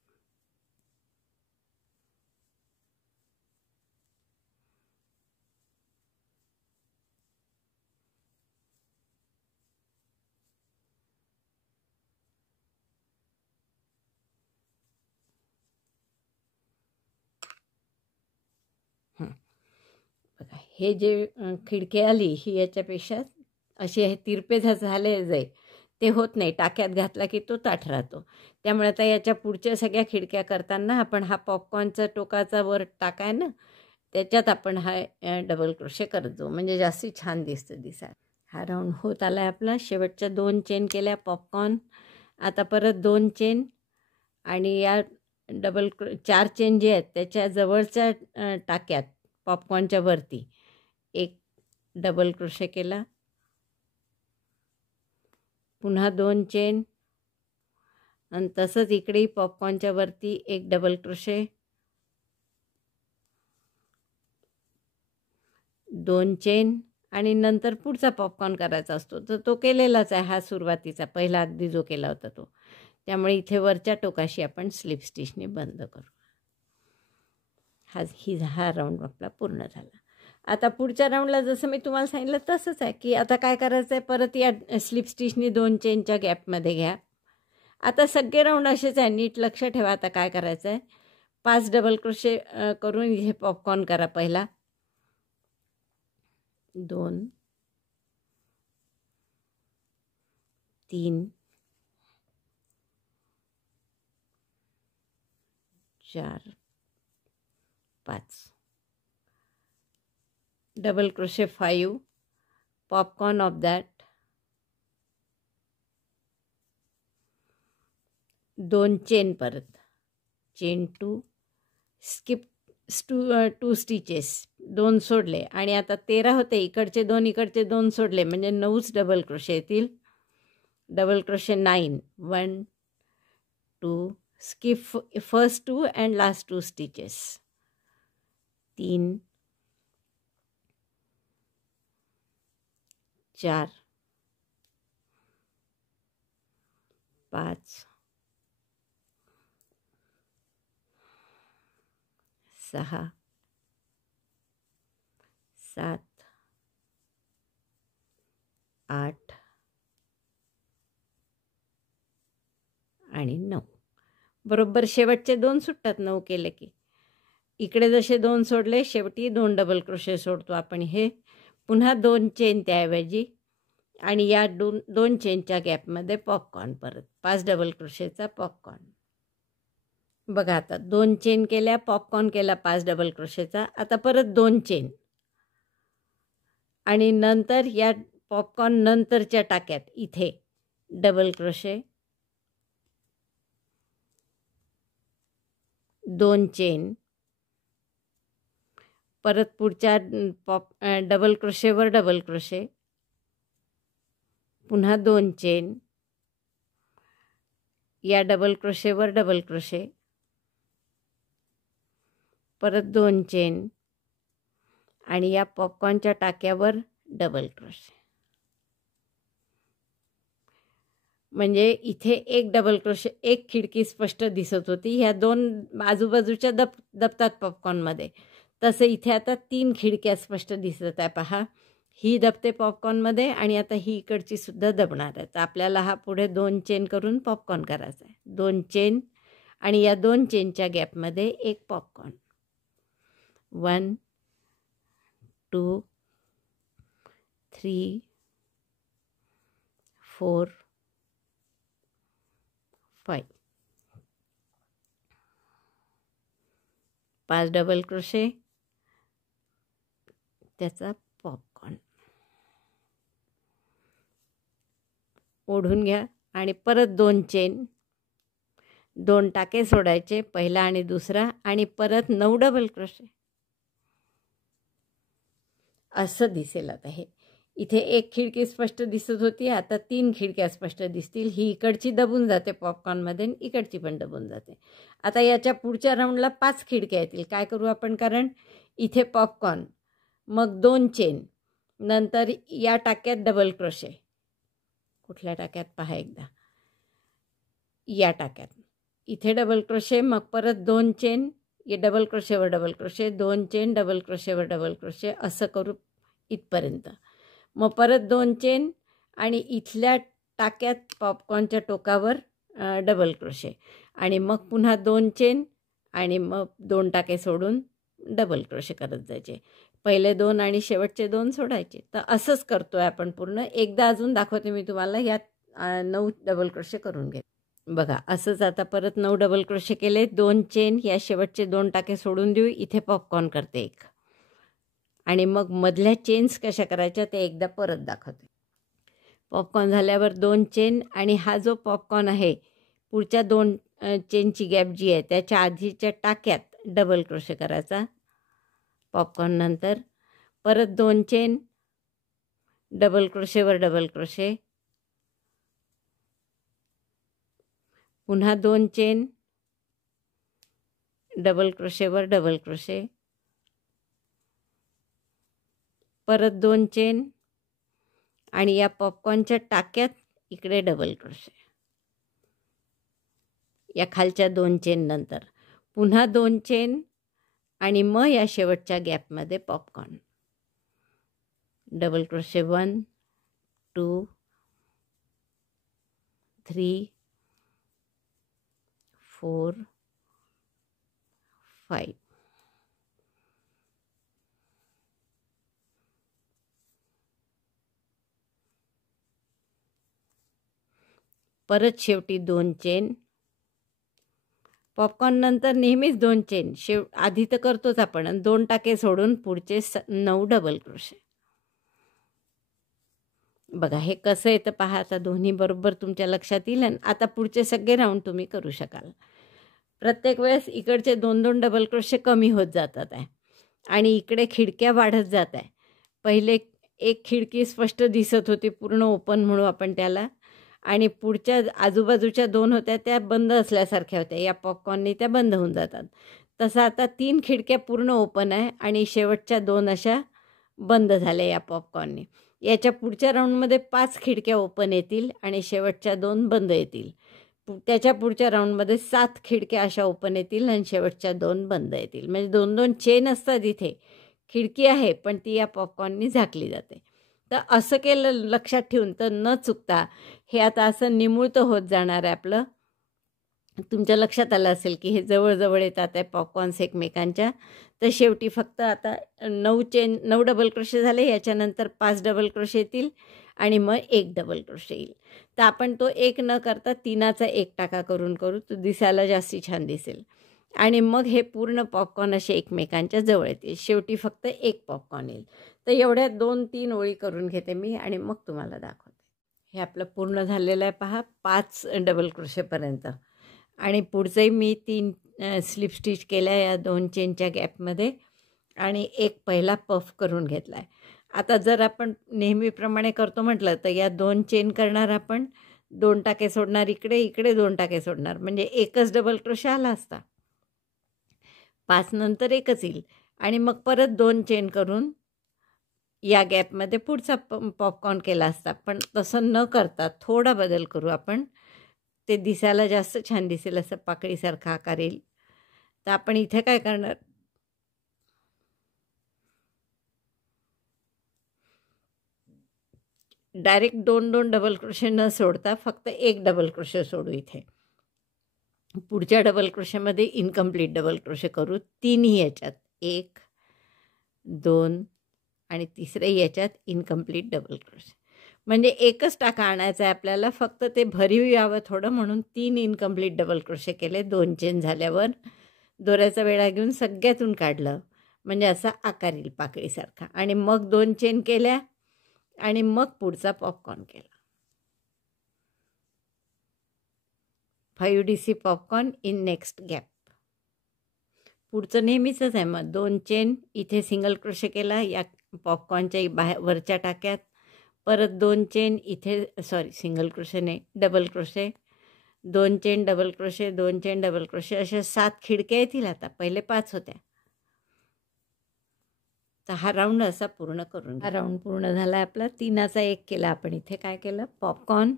बघा हे जे खिडकी आली ही याच्यापेक्षा अशी हे तिरपे झाले जाईल, ते होत नाही. टाक्यात घातला की तो ताठ राहतो. त्यामुळे आता याच्या पुढच्या सगळ्या खिडक्या करताना आपण हा पॉपकॉर्नचा टोकाचा वर टाका आहे ना, त्याच्यात आपण हा डबल क्रोशे करत जाऊ, म्हणजे जास्ती छान दिसायला. हा राऊंड होत आला आहे आपला. शेवटच्या 2 चेन केल्या पॉपकॉर्न. आता परत 2 चेन आणि या 4 चेन जे आहेत त्याच्या जवळच्या टाक्यात पॉपकॉर्नच्या वरती एक डबल क्रोशे केला. पुन्हा 2 चेन आणि तसंच इकडेही पॉपकॉर्नच्या वरती एक डबल क्रोशे, 2 चेन आणि नंतर पुढचा पॉपकॉर्न करायचा असतो. तर तो केलेलाच आहे हा सुरुवातीचा पहिला अगदी जो केला होता तो. त्यामुळे इथे वरच्या टोकाशी आपण स्लिप स्टिचने बंद करू. हा राऊंड आपला पूर्ण झाला. आता पुढच्या राऊंडला जसं मी तुम्हाला सांगितलं तसंच आहे की आता काय करायचं आहे, परत या स्लिप स्टिचने 2 चेनच्या गॅपमध्ये घ्या. आता सगळे राऊंड असेच आहे, नीट लक्ष ठेवा. आता काय करायचं आहे, 5 डबल क्रोशे करून इथे पॉपकॉर्न करा. पहिला 2 3 4 5 double crochet 5 popcorn of that, 2 chain, परत चेन 2, स्किप 2 स्टिचेस, 2 सोडले आणि आता 13 होते. इकडचे 2 सोडले म्हणजे 9च डबल क्रोशे येतील. Double crochet 9, 1 2, skip first 2 and last 2 stitches, 3 4 5 6 7 8 आणि 9. बरोबर शेवटचे 2 सुटतात 9 केले की. इकडे जसे 2 सोडले शेवटी 2 डबल क्रोशे सोडतो आपण. हे पुन्हा 2 चेन त्याऐवजी आणि या 2 चेनच्या गॅपमध्ये पॉपकॉर्न, परत 5 डबल क्रोशेचा पॉपकॉर्न. बघा आता 2 चेन केल्या, पॉपकॉर्न केला 5 डबल क्रोशेचा. आता परत 2 चेन आणि नंतर या पॉपकॉर्न नंतरच्या टाक्यात इथे डबल क्रोशे, 2 चेन, परत पुढच्या डबल क्रोशेवर डबल क्रोशे, पुन्हा 2 चेन या डबल क्रोशेवर डबल क्रोशे, परत 2 चेन आणि या पॉपकॉर्नच्या टाक्यावर डबल क्रोशे. म्हणजे इथे एक डबल क्रोशे, एक खिडकी स्पष्ट दिसत होती ह्या 2 आजूबाजूच्या दबतात पॉपकॉर्नमध्ये. तसं इथे आता 3 खिडक्या स्पष्ट दिसत आहे पहा. ही दबते पॉपकॉर्नमध्ये आणि आता ही इकडची सुद्धा दबणार आहे. तर आपल्याला हा पुढे 2 चेन करून पॉपकॉर्न करायचा आहे. 2 चेन आणि या 2 चेनच्या गॅपमध्ये एक पॉपकॉर्न. 1 2 3 4 5 5 डबल क्रोशे, त्याचा पॉपकॉर्न ओढून घ्या आणि परत 2 चेन, 2 टाके सोडायचे, पहिला आणि दुसरा, आणि परत 9 डबल क्रोशे. असं दिसेल. आता हे इथे एक खिडकी स्पष्ट दिसत होती, आता 3 खिडक्या स्पष्ट दिसतील. ही इकडची दबून जाते पॉपकॉर्नमध्ये, इकडची पण दबून जाते. आता याच्या पुढच्या राऊंडला 5 खिडक्या येतील. काय करू आपण, कारण इथे पॉपकॉर्न, मग 2 चेन, नंतर या टाक्यात डबल क्रोशे. कुठल्या टाक्यात पहा एकदा, या टाक्यात इथे डबल क्रोशे, मग परत 2 चेन, ये डबल क्रोशेवर डबल क्रोशे, 2 चेन, डबल क्रोशेवर डबल क्रोशे, असं करू इथपर्यंत. मग परत 2 चेन आणि इथल्या टाक्यात पॉपकॉर्नच्या टोकावर डबल क्रोशे, आणि मग पुन्हा 2 चेन आणि मग 2 टाके सोडून डबल क्रोशे करत जायचे. पहिले 2 आणि शेवटचे 2 सोडायचे. तर असंच करतोय आपण पूर्ण. एकदा अजून दाखवते मी तुम्हाला. यात 9 डबल क्रोशे करून घे. बघा, असंच आता परत 9 डबल क्रोशे केले, 2 चेन, या शेवटचे 2 टाके सोडून देऊ. इथे पॉपकॉर्न करते एक, आणि मग मधल्या चेन्स कशा करायच्या ते एकदा परत दाखवते. पॉपकॉर्न झाल्यावर 2 चेन, आणि हा जो पॉपकॉर्न आहे पुढच्या 2 चेनची गॅप जी आहे त्याच्या आधीच्या टाक्यात डबल क्रोशे करायचा. पॉपकॉर्न नंतर परत 2 चेन, डबल क्रोशेवर डबल क्रोशे, पुन्हा 2 चेन, डबल क्रोशेवर डबल क्रोशे, परत 2 चेन, आणि या पॉपकॉर्नच्या टाक्यात इकडे डबल क्रोशे. या खालच्या 2 चेन नंतर पुन्हा 2 चेन, आणि मग या शेवटच्या गॅपमध्ये पॉपकॉर्न. Double crochet 1 2 3 4 5. परत शेवटी 2 चेन. पॉपकॉर्न नंतर नेहमीच 2 चेन, आधी तर करतोच आपण, 2 टाके सोडून पुढचे 9 डबल क्रोशे. बघा हे कसं येतं पहा. आता दोन्ही बरोबर तुमच्या लक्षात येईल. आणि आता पुढचे सगळे राऊंड तुम्ही करू शकाल. प्रत्येक वेळेस इकडचे 2-2 डबल क्रोशे कमी होत जातात आहे, आणि इकडे खिडक्या वाढत जात आहे. पहिले एक खिडकी स्पष्ट दिसत होती, पूर्ण ओपन म्हणू आपण त्याला, आणि पुढच्या आजूबाजूच्या 2 होत्या त्या बंद असल्यासारख्या होत्या. या पॉपकॉर्नने त्या बंद होऊन जातात. तसं आता 3 खिडक्या पूर्ण ओपन आहे, आणि शेवटच्या 2 अशा बंद झाल्या या पॉपकॉर्नने. याच्या पुढच्या राऊंडमध्ये 5 खिडक्या ओपन येतील आणि शेवटच्या 2 बंद येतील. त्याच्या पुढच्या राऊंडमध्ये 7 खिडक्या अशा ओपन येतील आणि शेवटच्या 2 बंद येतील. म्हणजे 2-2 चेन असतात. इथे खिडकी आहे पण ती या पॉपकॉर्ननी झाकली जाते. तर असं केलं लक्षात ठेवून, तर न चुकता हे आता असं निमुळतं होत जाणार आहे आपलं. तुमच्या लक्षात आलं असेल की हे जवळजवळ येतात आहे पॉपकॉर्न्स एकमेकांच्या. तर शेवटी फक्त आता 9 डबल क्रोशे झाले. याच्यानंतर 5 डबल क्रोशे येतील आणि मग 1 डबल क्रोशे येईल. तर आपण तो 1 न करता 3चा 1 टाका करून करू, तो दिसायला जास्ती छान दिसेल. आणि मग हे पूर्ण पॉपकॉर्न असे एकमेकांच्या जवळ येतील. शेवटी फक्त 1 पॉपकॉर्न येईल. तर एवढ्या 2-3 ओळी करून घेते मी आणि मग तुम्हाला दाखवते. हे आपलं पूर्ण झालेलं आहे पहा 5 डबल क्रोशेपर्यंत. आणि पुढचंही मी 3 स्लिप स्टिच केल्या या 2 चेनच्या गॅपमध्ये आणि एक पहिला पफ करून घेतला आहे. आता जर आपण नेहमीप्रमाणे करतो म्हटलं तर या 2 चेन करणार आपण, 2 टाके सोडणार इकडे, इकडे 2 टाके सोडणार, म्हणजे एकच डबल क्रोशे आला असता. 5 नंतर एकच येईल आणि मग परत 2 चेन करून या गॅपमध्ये पुढचा पॉपकॉर्न केला असता. पण तसं न करता थोडा बदल करू आपण. ते दिसायला जास्त छान दिसेल, असं पाकळीसारखा आकार येईल. तर आपण इथे काय करणार, डायरेक्ट 2-2 डबल क्रोशे न सोडता फक्त एक डबल क्रोशे सोडू. इथे पुढच्या डबल क्रोशेमध्ये इनकम्प्लीट डबल क्रोशे करू. 3ही याच्यात 1, 2 आणि तिसऱ्याही याच्यात इनकम्प्लीट डबल क्रोशे. म्हणजे एकच टाका आणायचा आहे आपल्याला, फक्त ते भरीव यावं थोडं म्हणून 3 इनकम्प्लीट डबल क्रोशे केले. 2 चेन झाल्यावर दोऱ्याचा वेढा घेऊन सगळ्यातून काढलं, म्हणजे असा आकार येईल पाकळीसारखा. आणि मग 2 चेन केल्या आणि मग पुढचा पॉपकॉर्न केला. 5 DC popcorn in next gap. पुढचं नेहमीचंच आहे. मग 2 चेन इथे सिंगल क्रोशे केला या पॉपकॉर्नच्या वरच्या टाक्यात, परत 2 चेन इथे, सिंगल क्रोशे नाही, double crochet, 2 chain double crochet, 2 chain double crochet, अशा 7 खिडक्या येतील. आता पहिले 5 होत्या. तर हा राऊंड असा पूर्ण करून, हा राऊंड पूर्ण झाला आपला. 3चा 1 केला आपण. इथे काय केलं, पॉपकॉर्न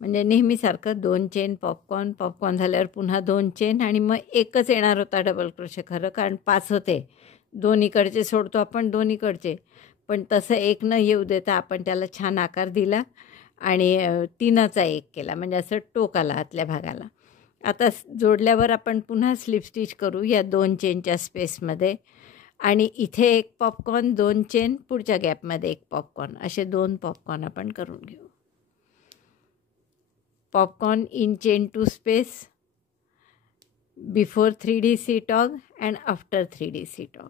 म्हणजे नेहमीसारखं 2 चेन पॉपकॉर्न झाल्यावर पुन्हा 2 चेन आणि मग एकच येणार होता डबल क्रोशे खरं, कारण 5 होते. 2 इकडचे सोडतो आपण, 2 इकडचे, पण तसं एक न येऊ देता आपण त्याला छान आकार दिला आणि 3चा 1 केला, म्हणजे असं टोक आला आतल्या भागाला. आता जोडल्यावर आपण पुन्हा स्लिप स्टिच करू या 2 चेनच्या स्पेसमध्ये आणि इथे एक पॉपकॉर्न, 2 चेन, पुढच्या गॅपमध्ये एक पॉपकॉर्न, असे 2 पॉपकॉर्न आपण करून घेऊ. Popcorn in chain 2 space before 3DC tog and after 3DC tog.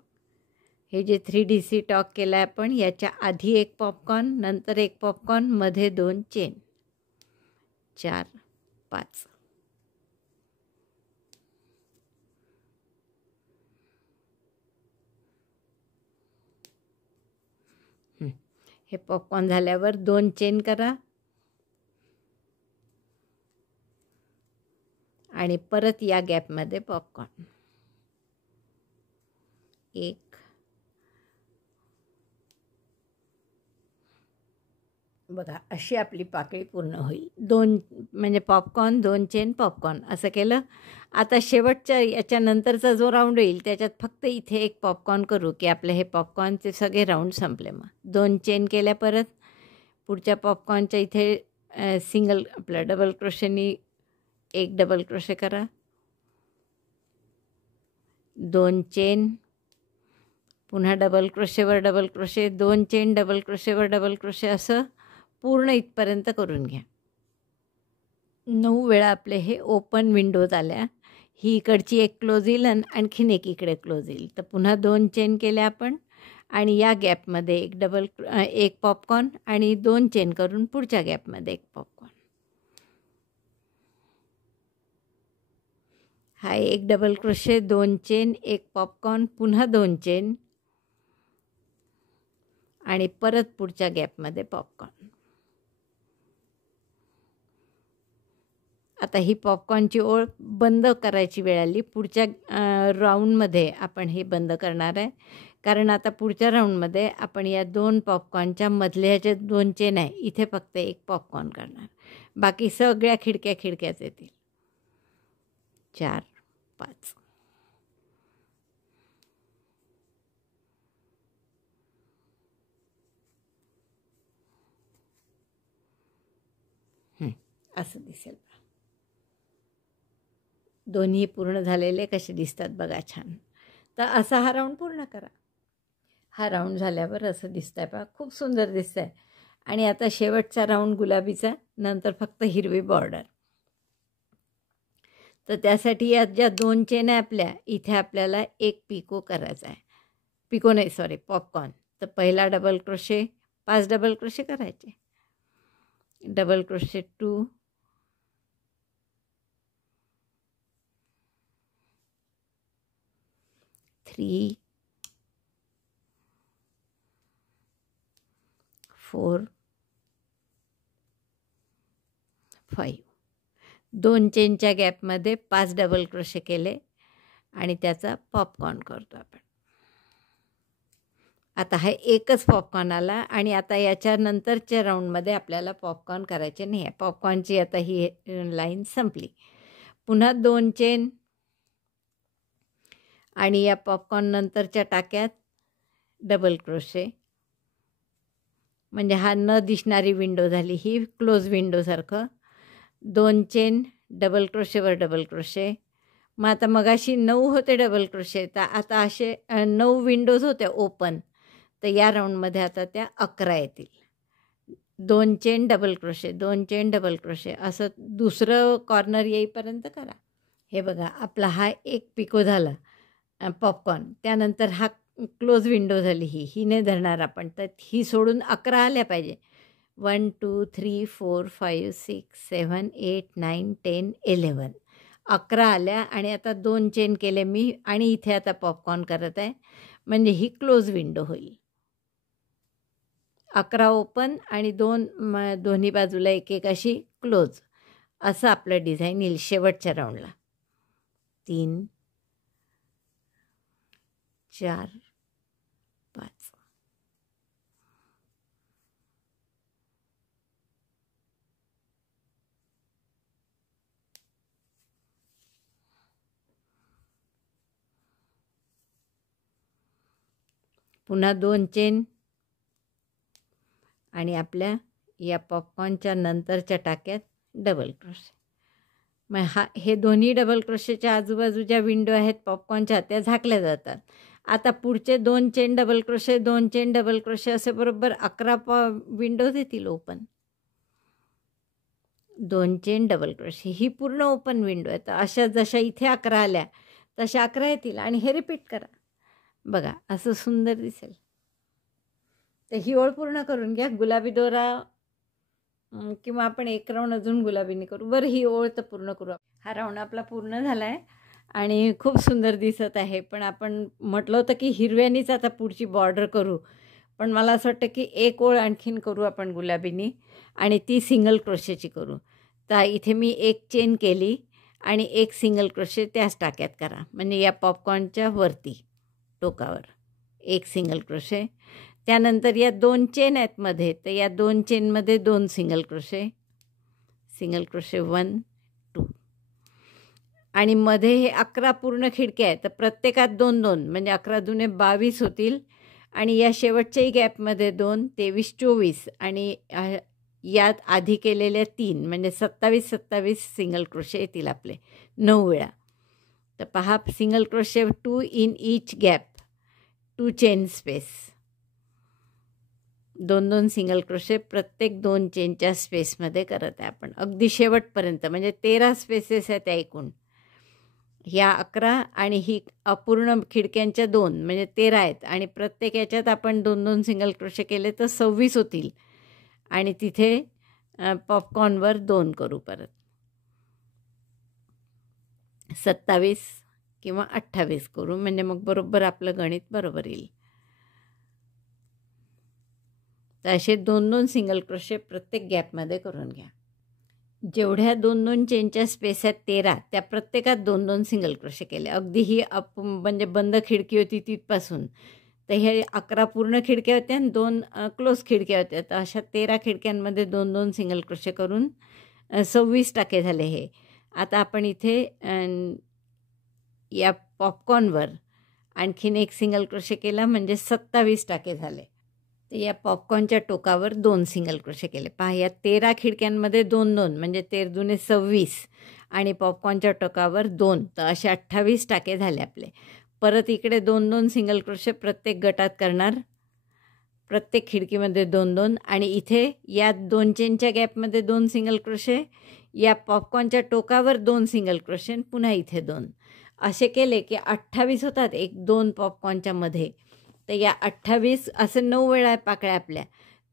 हे जे 3DC टॉग केलं आहे आपण, याच्या आधी एक पॉपकॉर्न, नंतर एक पॉपकॉर्न, मध्ये 2 चेन, 4, 5. हे पॉपकॉर्न झाल्यावर 2 चेन करा आणि परत या गॅपमध्ये पॉपकॉर्न, 1, बघा अशी आपली पाकळी पूर्ण होईल. 2 म्हणजे पॉपकॉर्न, 2 चेन, पॉपकॉर्न असं केलं. आता शेवटच्या याच्यानंतरचा जो राऊंड येईल त्याच्यात फक्त इथे एक पॉपकॉर्न करू की आपले हे पॉपकॉर्नचे सगळे राऊंड संपले. मग 2 चेन केल्या, परत पुढच्या पॉपकॉर्नच्या इथे सिंगल आपलं डबल क्रोशेनी एक डबल क्रोशे करा, 2 चेन, पुन्हा डबल क्रोशेवर डबल क्रोशे, 2 चेन, डबल क्रोशेवर डबल क्रोशे, असं पूर्ण इथपर्यंत करून घ्या. 9 वेळा आपले हे ओपन विंडोज आल्या. ही इकडची एक क्लोज येईल आणि आणखीन एक इकडे क्लोज येईल. तर पुन्हा 2 चेन केल्या आपण आणि या गॅपमध्ये एक पॉपकॉर्न आणि 2 चेन करून पुढच्या गॅपमध्ये एक पॉपकॉर्न. हा एक डबल क्रोशे, 2 चेन, एक पॉपकॉर्न, पुन्हा 2 चेन आणि परत पुढच्या गॅपमध्ये पॉपकॉर्न. आता ही पॉपकॉर्नची ओळ बंद करायची वेळ आली. पुढच्या राऊंडमध्ये आपण हे बंद करणार आहे, कारण आता पुढच्या राऊंडमध्ये आपण या 2 पॉपकॉर्नच्या मधल्या ज्या 2 चेन आहे इथे फक्त एक पॉपकॉर्न करणार. बाकी सगळ्या खिडक्याच येतील. 4, 5. असं दिसेल. दोन्ही पूर्ण झालेले कसे दिसतात बघा, छान. तर असा हा राऊंड पूर्ण करा. हा राऊंड झाल्यावर असं दिसतंय पहा, खूप सुंदर दिसतंय. आणि आता शेवटचा राऊंड गुलाबीचा, नंतर फक्त हिरवी बॉर्डर. तर त्यासाठी या ज्या 2 चेन आहे आपल्या इथे आपल्याला एक पिको करायचा आहे. पिको नाही, पॉपकॉर्न. तर पहिला डबल क्रोशे, 5 डबल क्रोशे करायचे, डबल क्रोशे 2, 3, 4, 5. 2 चेनच्या गॅपमध्ये 5 डबल क्रोशे केले आणि त्याचा पॉपकॉर्न करतो आपण. आता हा एकच पॉपकॉर्न आला आणि आता याच्या नंतरच्या राऊंडमध्ये आपल्याला पॉपकॉर्न करायचे नाही आहे. पॉपकॉर्नची आता ही लाईन संपली. पुन्हा 2 चेन आणि या पॉपकॉर्न नंतरच्या टाक्यात डबल क्रोशे, म्हणजे हा न दिसणारी विंडो झाली, ही क्लोज विंडोसारखं. 2 चेन, डबल क्रोशेवर डबल क्रोशे. मग आता मगाशी 9 होते डबल क्रोशे, तर आता असे 9 विंडोज होत्या ओपन, तर या राऊंडमध्ये आता त्या 11 येतील. 2 chain double crochet, 2 chain double crochet, असं दुसरं कॉर्नर येईपर्यंत करा. हे बघा, आपला हा एक पिको झाला पॉपकॉर्न. त्यानंतर हा क्लोज विंडो झाली, ही नाही धरणार आपण, तर ही सोडून 11 आल्या पाहिजे. 1 2 3 4 5 6 7 8 9 10 11. 11 आल्या आणि आता 2 चेन केले मी आणि इथे आता पॉपकॉर्न करत आहे, म्हणजे ही क्लोज विंडो होईल. 11 ओपन आणि दोन्ही बाजूला एक एक अशी क्लोज, असं आपलं डिझाईन येईल शेवटच्या राऊंडला. 3 4 5. पुन्हा 2 चेन आणि आपल्या या पॉपकॉर्नच्या नंतरच्या टाक्यात डबल क्रोशे. मग हे दोन्ही डबल क्रोशेच्या आजूबाजूच्या विंडो आहेत पॉपकॉर्नच्या, त्या झाकल्या जातात. आता पुढचे 2 chain double crochet, 2 chain double crochet, असे बरोबर 11 विंडोज येतील ओपन. 2 चेन डबल क्रोशे, ही पूर्ण ओपन विंडो आहे. तर अशा जशा इथे 11 आल्या तशा 11 येतील आणि हे रिपीट करा. बघा, असं सुंदर दिसेल. तर ही ओळ पूर्ण करून घ्या. गुलाबी दोरा किंवा आपण एक राऊंड अजून गुलाबीने करू. बरं, ही ओळ तर पूर्ण करू. हा राऊंड आपला पूर्ण झाला आहे आणि खूप सुंदर दिसत आहे. पण आपण म्हटलं होतं की हिरव्यानीच आता पुढची बॉर्डर करू, पण मला असं वाटतं की एक ओळ आणखीन करू आपण गुलाबीनी आणि ती सिंगल क्रोशेची करू. तर इथे मी एक चेन केली आणि एक सिंगल क्रोशे त्याच टाक्यात करा, म्हणजे या पॉपकॉर्नच्या वरती टोकावर एक सिंगल क्रोशे. त्यानंतर या 2 चेन आहेत मध्ये, तर या 2 चेनमध्ये 2 सिंगल क्रोशे, सिंगल क्रोशे 1 2, आणि मध्ये हे 11 पूर्ण खिडक्या आहेत, तर प्रत्येकात 2 2, म्हणजे 11 दुने 22 होतील. आणि या शेवटच्याही गॅपमध्ये 2, 23 24, आणि यात आधी केलेल्या 3, म्हणजे 27 27 सिंगल क्रोशे येतील आपले 9 वेळा. तर पहा, single crochet 2 in each gap, 2 chain space, 2 2 single crochet प्रत्येक 2 चेनच्या स्पेसमध्ये करत आहे आपण अगदी शेवटपर्यंत. म्हणजे 13 स्पेसेस आहेत त्या एकूण. ह्या 11 आणि ही अपूर्ण खिडक्यांच्या 2, म्हणजे 13 आहेत, आणि प्रत्येक याच्यात आपण 2 2 सिंगल क्रोशे केले तर 26 होतील. आणि तिथे पॉपकॉर्नवर 2 करू, परत 27 किंवा 28 करू, म्हणजे मग बरोबर आपलं गणित बरोबर येईल. तर असे 2 2 सिंगल क्रोशे प्रत्येक गॅपमध्ये करून घ्या. जेवढ्या 2 2 चेनच्या स्पेस आहेत 13, त्या प्रत्येकात 2 2 सिंगल क्रोशे केले. अगदी ही म्हणजे बंद खिडकी होती तिथपासून, तर हे 11 पूर्ण खिडक्या होत्या आणि 2 क्लोज खिडक्या होत्या. तर अशा 13 खिडक्यांमध्ये 2 2 सिंगल क्रोशे करून 26 टाके झाले हे. आता आपण इथे या पॉपकॉर्नवर आणखीन एक सिंगल क्रोशे केला, म्हणजे 27 टाके झाले. तर या पॉपकॉर्नच्या टोकावर 2 सिंगल क्रोशे केले. पहा, या 13 खिडक्यांमध्ये 2 2, म्हणजे 13 दुने 26, आणि पॉपकॉर्नच्या टोकावर 2, तर असे 28 टाके झाले आपले. परत इकडे 2 2 सिंगल क्रोशे प्रत्येक गटात करणार, प्रत्येक खिडकीमध्ये 2 2, आणि इथे या 2 चेनच्या गॅपमध्ये 2 सिंगल क्रोशे, या पॉपकॉर्नच्या टोकावर 2 सिंगल क्रोशे, पुन्हा इथे 2. असे केले की 28 होतात 1 2 पॉपकॉर्नच्या मध्ये. तर या 28 असे 9 वेळा पाकळ्या आपल्या,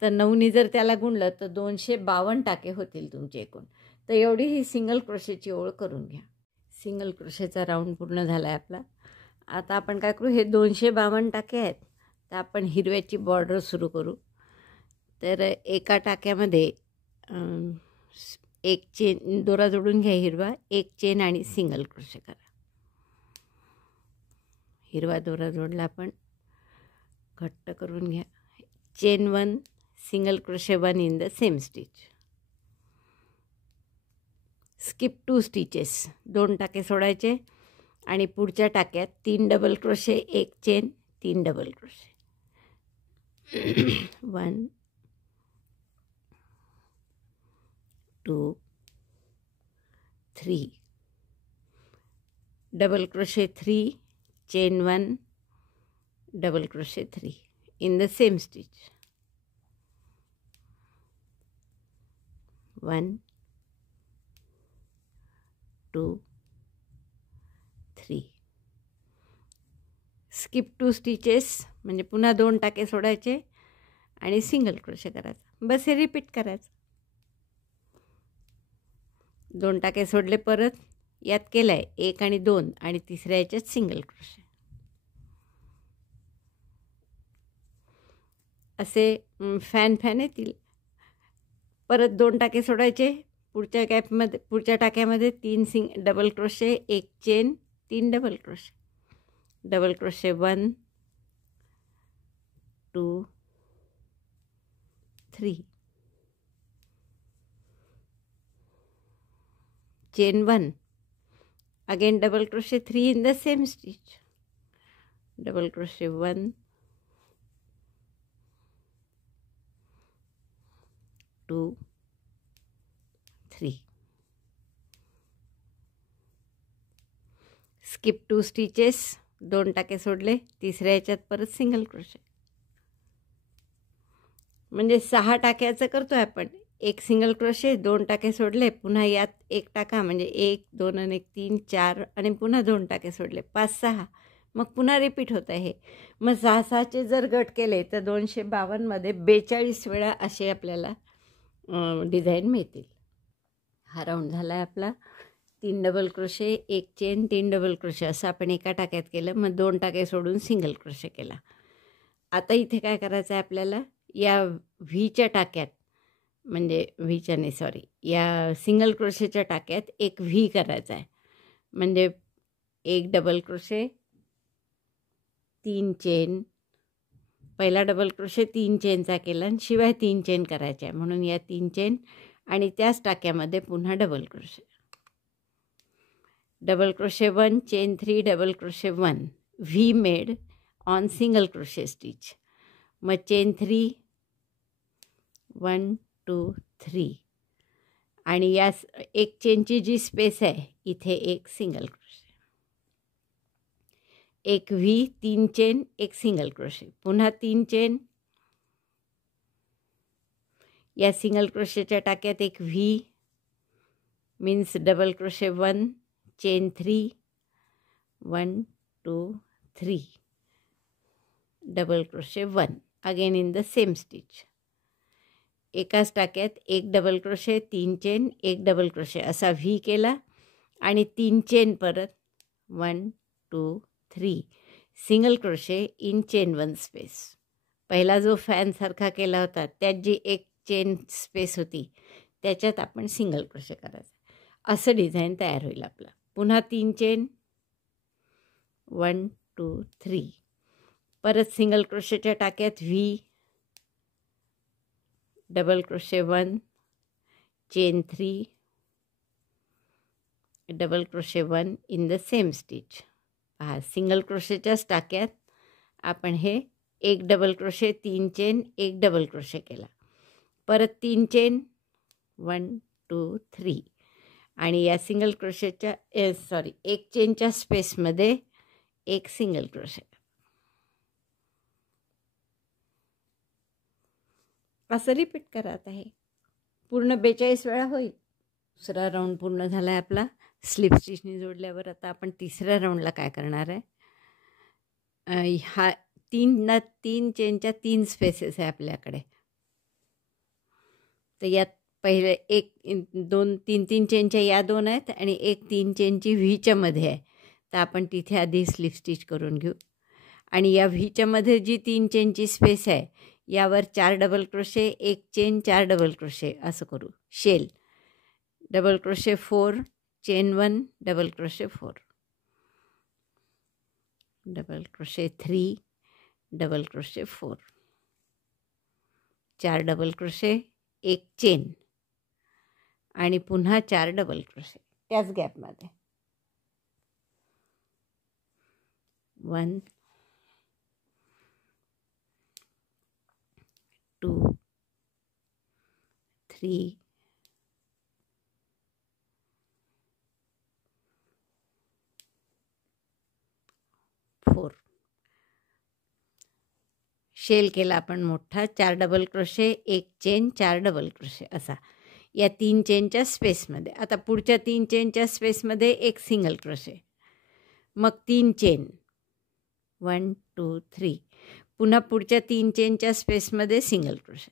तर 9नी जर त्याला गुणलं तर 252 टाके होतील तुमचे एकूण. तर एवढी ही सिंगल क्रोशेची ओळ करून घ्या. सिंगल क्रोशेचा राऊंड पूर्ण झाला आहे आपला. आता आपण काय करू, हे 252 टाके आहेत, तर आपण हिरव्याची बॉर्डर सुरू करू. तर एका टाक्यामध्ये एक चेन, दोरा जोडून घ्या हिरवा, एक चेन आणि सिंगल क्रोशे करा. हिरवा दोरा जोडला आपण, घट्ट करून घ्या. Chain 1, single crochet 1 in the same stitch. Skip 2 stitches, 2 टाके सोडायचे आणि पुढच्या टाक्यात 3 डबल क्रोशे, एक chain, 3 double crochet. 1 2 3 double crochet 3, chain 1, double crochet 3 in the same stitch. 1 2 3. Skip 2 stitches म्हणजे पुन्हा 2 टाके सोडायचे आणि सिंगल क्रोशे करायचं. बस हे रिपीट करायचं. 2 टाके सोडले, परत यात केलं आहे 1 आणि 2 आणि तिसऱ्या याच्यात सिंगल क्रोशे. असे फॅन येतील. परत 2 टाके सोडायचे, पुढच्या टाक्यामध्ये 3 डबल क्रोशे, एक chain, 3 double crochet. Double crochet 1 2 3, chain 1, again double crochet 3 in the same stitch. Double crochet 1 2 3. Skip 2 stitches, 2 टाके सोडले, तिसऱ्या याच्यात परत सिंगल क्रोशे. म्हणजे 6 टाक्याचं करतोय आपण. एक सिंगल क्रोशे, 2 टाके सोडले, पुन्हा यात एक टाका म्हणजे 1 2 आणि 1 3 4 आणि पुन्हा 2 टाके सोडले, 5 6. मग पुन्हा रिपीट होत आहे. मग 6-6चे जर गट केले तर 252मध्ये 42 वेळा असे आपल्याला डिझाईन मिळतील. हा राऊंड झाला आहे आपला. 3 डबल क्रोशे, एक चेन, 3 डबल क्रोशे असं आपण एका टाक्यात केलं. मग 2 टाके सोडून सिंगल क्रोशे केला. आता इथे काय करायचं आहे आपल्याला, या व्हीच्या टाक्यात म्हणजे व्हीच्या नाही सॉरी या सिंगल क्रोशेच्या टाक्यात एक व्ही करायचा आहे. म्हणजे 1 डबल क्रोशे, 3 चेन, पहिला डबल क्रोशे 3 चेनचा केला आणि शिवाय 3 चेन करायचे आहे म्हणून या 3 चेन आणि त्याच टाक्यामध्ये पुन्हा double crochet. Double crochet 1, chain 3, double crochet 1, V made on single crochet stitch. मग चेन 3, 1 2 3 आणि या एक चेनची जी स्पेस आहे इथे एक सिंगल क्रोशे, एक व्ही, 3 चेन, एक सिंगल क्रोशे, पुन्हा 3 चेन, या सिंगल क्रोशेच्या टाक्यात एक V means double crochet 1, chain 3, 1 2 3, double crochet 1 again in the same stitch. एकाच टाक्यात एक डबल क्रोशे, 3 चेन, एक डबल क्रोशे असा व्ही केला आणि 3 चेन परत 1 2 3 single crochet in chain 1 space. पहिला जो फॅनसारखा केला होता त्यात जी एक चेन स्पेस होती त्याच्यात आपण सिंगल क्रोशे करायचं. असं डिझाईन तयार होईल आपलं. पुन्हा 3 चेन, 1 2 3, परत सिंगल क्रोशेच्या टाक्यात V, double crochet 1, chain 3, double crochet 1 in the same stitch. पहा सिंगल क्रोशेच्याच टाक्यात आपण हे एक डबल क्रोशे, 3 चेन, एक डबल क्रोशे केला, परत 3 चेन, 1 2 3 आणि या सिंगल क्रोशेच्या एक चेनच्या स्पेसमध्ये एक सिंगल क्रोशे. असं रिपीट करा. आता हे पूर्ण 42 वेळा होईल. दुसरा राऊंड पूर्ण झाला आहे आपला स्लिप स्टिचने जोडल्यावर. आता आपण तिसऱ्या राऊंडला काय करणार आहे, हा 3 चेनच्या 3 स्पेसेस आहे आपल्याकडे. तर यात पहिले 1 2 3 चेनच्या या 2 आहेत आणि एक 3 चेनची व्हीच्या मध्ये आहे. तर आपण तिथे आधी स्लिप स्टिच करून घेऊ आणि या व्हीच्या मध्ये जी 3 चेनची स्पेस आहे यावर 4 डबल क्रोशे, एक चेन, 4 डबल क्रोशे असं करू. Shell double crochet 4, chain 1, double crochet 4, double crochet 3, double crochet 4, 4 double crochet, 1 chain आणि पुन्हा 4 डबल क्रोशे त्याच गॅपमध्ये. 1 2 3 4. शेल केला आपण मोठा. 4 double crochet, 1 chain, 4 double crochet असा या 3 चेनच्या स्पेसमध्ये. आता पुढच्या 3 चेनच्या स्पेसमध्ये एक सिंगल क्रोशे, मग 3 चेन 1 2 3, पुन्हा पुढच्या 3 चेनच्या स्पेसमध्ये सिंगल क्रोशे.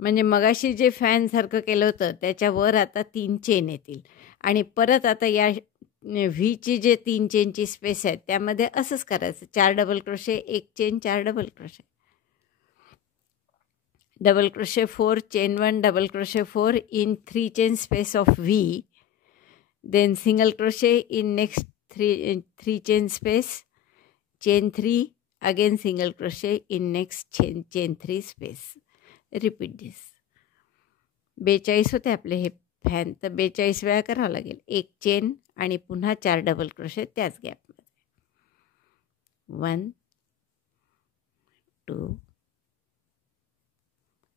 म्हणजे मगाशी जे फॅनसारखं केलं होतं त्याच्यावर आता 3 चेन येतील आणि परत आता या व्हीची जे 3 चेनची स्पेस आहे त्यामध्ये असंच करायचं. 4 double crochet, 1 chain, 4 double crochet, double crochet 4, chain 1, double crochet 4 in 3 chain space of V, then single crochet in next 3 chain space, chain 3, again single crochet in next chain 3 space. Repeat this. 42 होते आपले हे फॅन, तर 42 वेळा करावं लागेल. 1 चेन आणि पुन्हा 4 डबल क्रोशे त्याच गॅपमध्ये. 1 2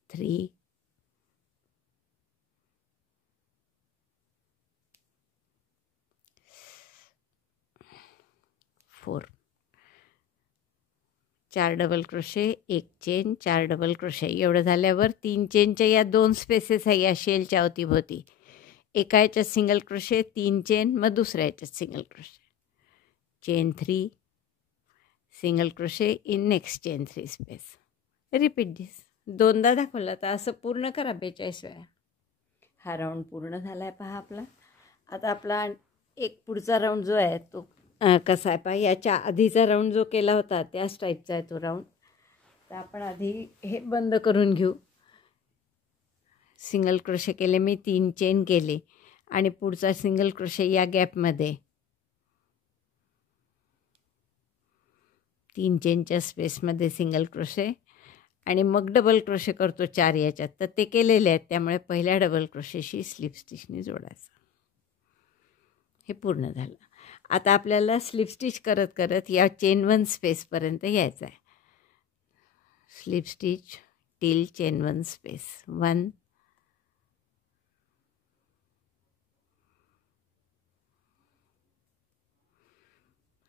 3 4, 4 double crochet, 1 chain, 4 double crochet. एवढं झाल्यावर 3 चेनच्या या 2 स्पेसेस आहे या शेलच्या अवतीभोवती. एका याच्यात सिंगल क्रोशे, 3 चेन, मग दुसऱ्या याच्यात single crochet, chain 3, single crochet in next chain 3 space. Repeat this. 2दा दाखवलं तर असं पूर्ण करा 42 वेळा. हा राऊंड पूर्ण झाला आहे पहा आपला. आता आपला एक पुढचा राऊंड जो आहे तो कसा आहे पहा. याच्या आधीचा राऊंड जो केला होता त्याच टाईपचा आहे तो राऊंड. तर आपण आधी हे बंद करून घेऊ. सिंगल क्रोशे केले मी, 3 चेन केले आणि पुढचा सिंगल क्रोशे या गॅपमध्ये 3 चेनच्या स्पेसमध्ये सिंगल क्रोशे आणि मग डबल क्रोशे करतो 4 याच्यात. तर ते केलेले आहेत त्यामुळे पहिल्या डबल क्रोशेशी स्लिप स्टिचने जोडायचं. हे पूर्ण झालं. आता आपल्याला स्लिप स्टिच करत करत या चेन 1 स्पेसपर्यंत यायचं आहे. Slip stitch till chain 1 space. 1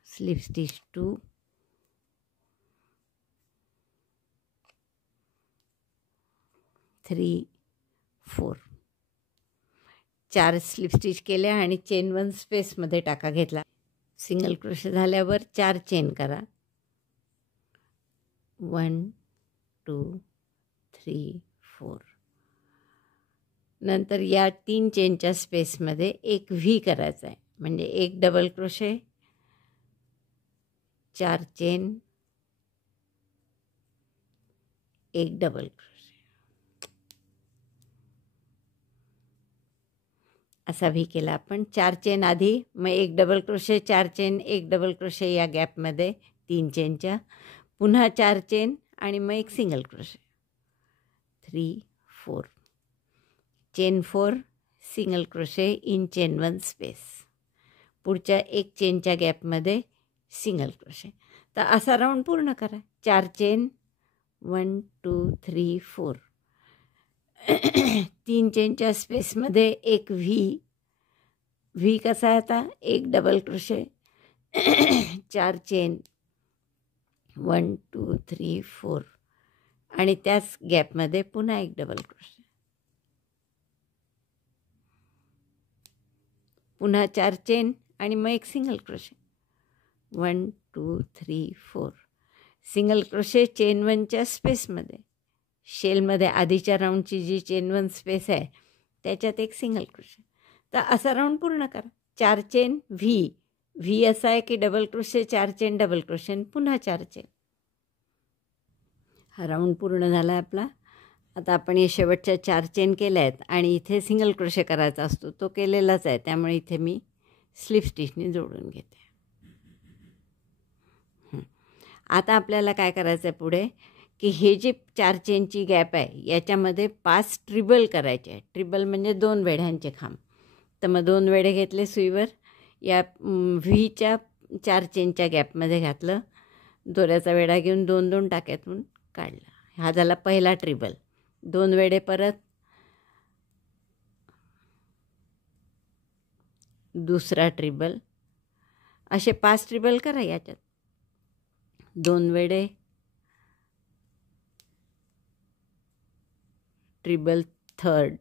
slip stitch 2 3 4, 4 slip stitch केल्या आणि चेन 1 स्पेसमध्ये टाका घेतला. सिंगल क्रोशे झाल्यावर 4 चेन करा. 1 2 3 4. नंतर या 3 चेनच्या स्पेसमध्ये एक व्ही करायचा आहे. म्हणजे एक डबल क्रोशे, 4 चेन, एक डबल क्रोशे असा व्ही केला आपण. 4 चेन आधी, मग एक डबल क्रोशे, 4 चेन, एक डबल क्रोशे या गॅपमध्ये 3 चेनच्या, पुन्हा 4 चेन आणि मग एक single crochet. 3 4, chain 4, single crochet in chain 1 space. पुढच्या एक चेनच्या गॅपमध्ये सिंगल क्रोशे. तर असा राऊंड पूर्ण करा. 4 चेन, 1 2 3 4, 3 चेनच्या स्पेसमध्ये एक व्ही कसा आहे आता, एक डबल क्रोशे, 4 चेन, 1 2 3 4 आणि त्याच गॅपमध्ये पुन्हा एक डबल क्रोशे, पुन्हा 4 चेन आणि मग एक single crochet. 1 2 3 4, single crochet chain 1च्या स्पेसमध्ये. शेलमध्ये आधीच्या राऊंडची जी चेन 1 स्पेस आहे त्याच्यात एक सिंगल क्रोशे. तर असा राऊंड पूर्ण करा. 4 चेन, व्ही असा आहे की double crochet, 4 chain, double crochet, पुन्हा 4 चेन. हा राऊंड पूर्ण झाला आहे आपला. आता आपण हे शेवटच्या 4 चेन केल्या आहेत आणि इथे सिंगल क्रोशे करायचा असतो, तो केलेलाच आहे, त्यामुळे इथे मी स्लिप स्टिचने जोडून घेते. आता आपल्याला काय करायचं आहे पुढे, की हे जे 4 चेनची गॅप आहे याच्यामध्ये 5 ट्रिबल करायचे आहे. ट्रिबल म्हणजे 2 वेढ्यांचे खांब. तर मग 2 वेढे घेतले सुईवर, या व्हीच्या 4 चेनच्या गॅपमध्ये घातलं, दोऱ्याचा वेढा घेऊन 2-2 टाक्यातून काढला. हा झाला पहिला ट्रिबल. 2 वेढे परत, दुसरा ट्रिबल, असे 5 ट्रिबल करा याच्यात. 2 वेढे, ट्रिबल थर्ड,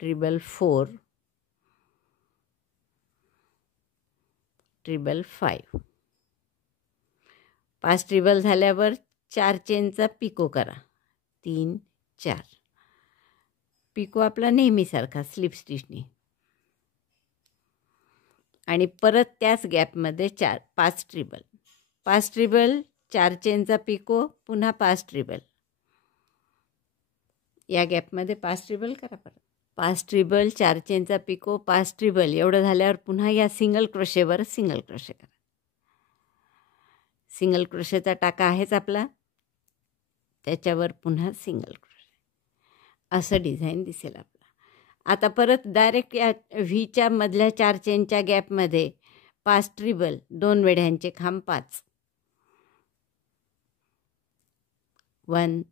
ट्रिबल 4, ट्रिबल 5. 5 ट्रिबल झाल्यावर 4 चेनचा पिको करा. 3, 4. पिको आपला नेहमीसारखा स्लिप स्टिचने, आणि परत त्याच गॅपमध्ये 5 ट्रिबल. 5 ट्रिबल, 4 चेनचा पिको, पुन्हा 5 ट्रिबल. या गॅपमध्ये 5 ट्रिबल करा परत. 5 ट्रिबल, 4 चेनचा पिको, 5 ट्रिबल. एवढं झाल्यावर पुन्हा या सिंगल क्रोशेवर सिंगल क्रोशे करा. सिंगल क्रोशेचा टाका आहेच आपला, त्याच्यावर पुन्हा सिंगल क्रोशे. असं डिझाईन दिसेल आपला. आता परत डायरेक्ट या व्हीच्या मधल्या 4 चेनच्या गॅपमध्ये 5 ट्रिबल, 2 वेढ्यांचे खांब 5. 1,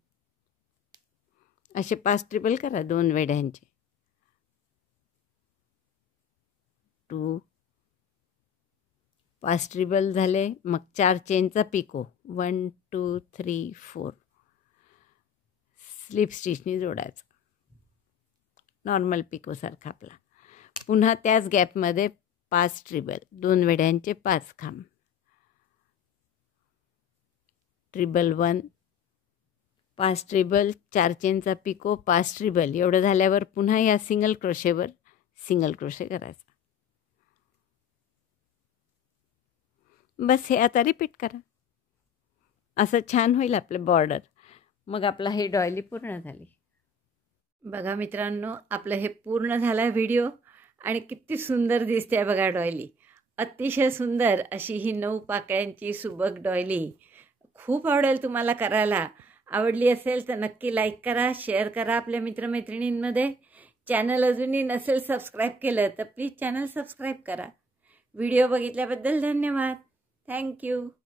असे 5 ट्रिबल करा 2 वेढ्यांचे. 2, 5 ट्रिबल झाले, मग 4 चेनचा पिको. 1, 2, 3, 4. स्लिप स्टिचने जोडायचं नॉर्मल पिकोसारखा आपला. पुन्हा त्याच गॅपमध्ये 5 ट्रिबल, 2 वेढ्यांचे 5 खांब. ट्रिबल 1, 5 ट्रिबल, 4 चेनचा पिको, 5 ट्रिबल. एवढं झाल्यावर पुन्हा या सिंगल क्रोशेवर सिंगल क्रोशे करायचा. बस हे आता रिपीट करा. असं छान होईल आपलं बॉर्डर. मग आपला हे डॉयली पूर्ण झाली. बघा मित्रांनो, आपलं हे पूर्ण झाला व्हिडिओ, आणि किती सुंदर दिसते बघा डॉयली. अतिशय सुंदर अशी ही 9 पाकळ्यांची सुबक डॉयली. खूप आवडेल तुम्हाला करायला. आवडली असेल तर नक्की लाईक करा, शेअर करा आपल्या मित्रमैत्रिणींमध्ये. चॅनल अजूनही नसेल सबस्क्राईब केलं तर प्लीज चॅनल सबस्क्राईब करा. व्हिडिओ बघितल्याबद्दल धन्यवाद. थँक्यू.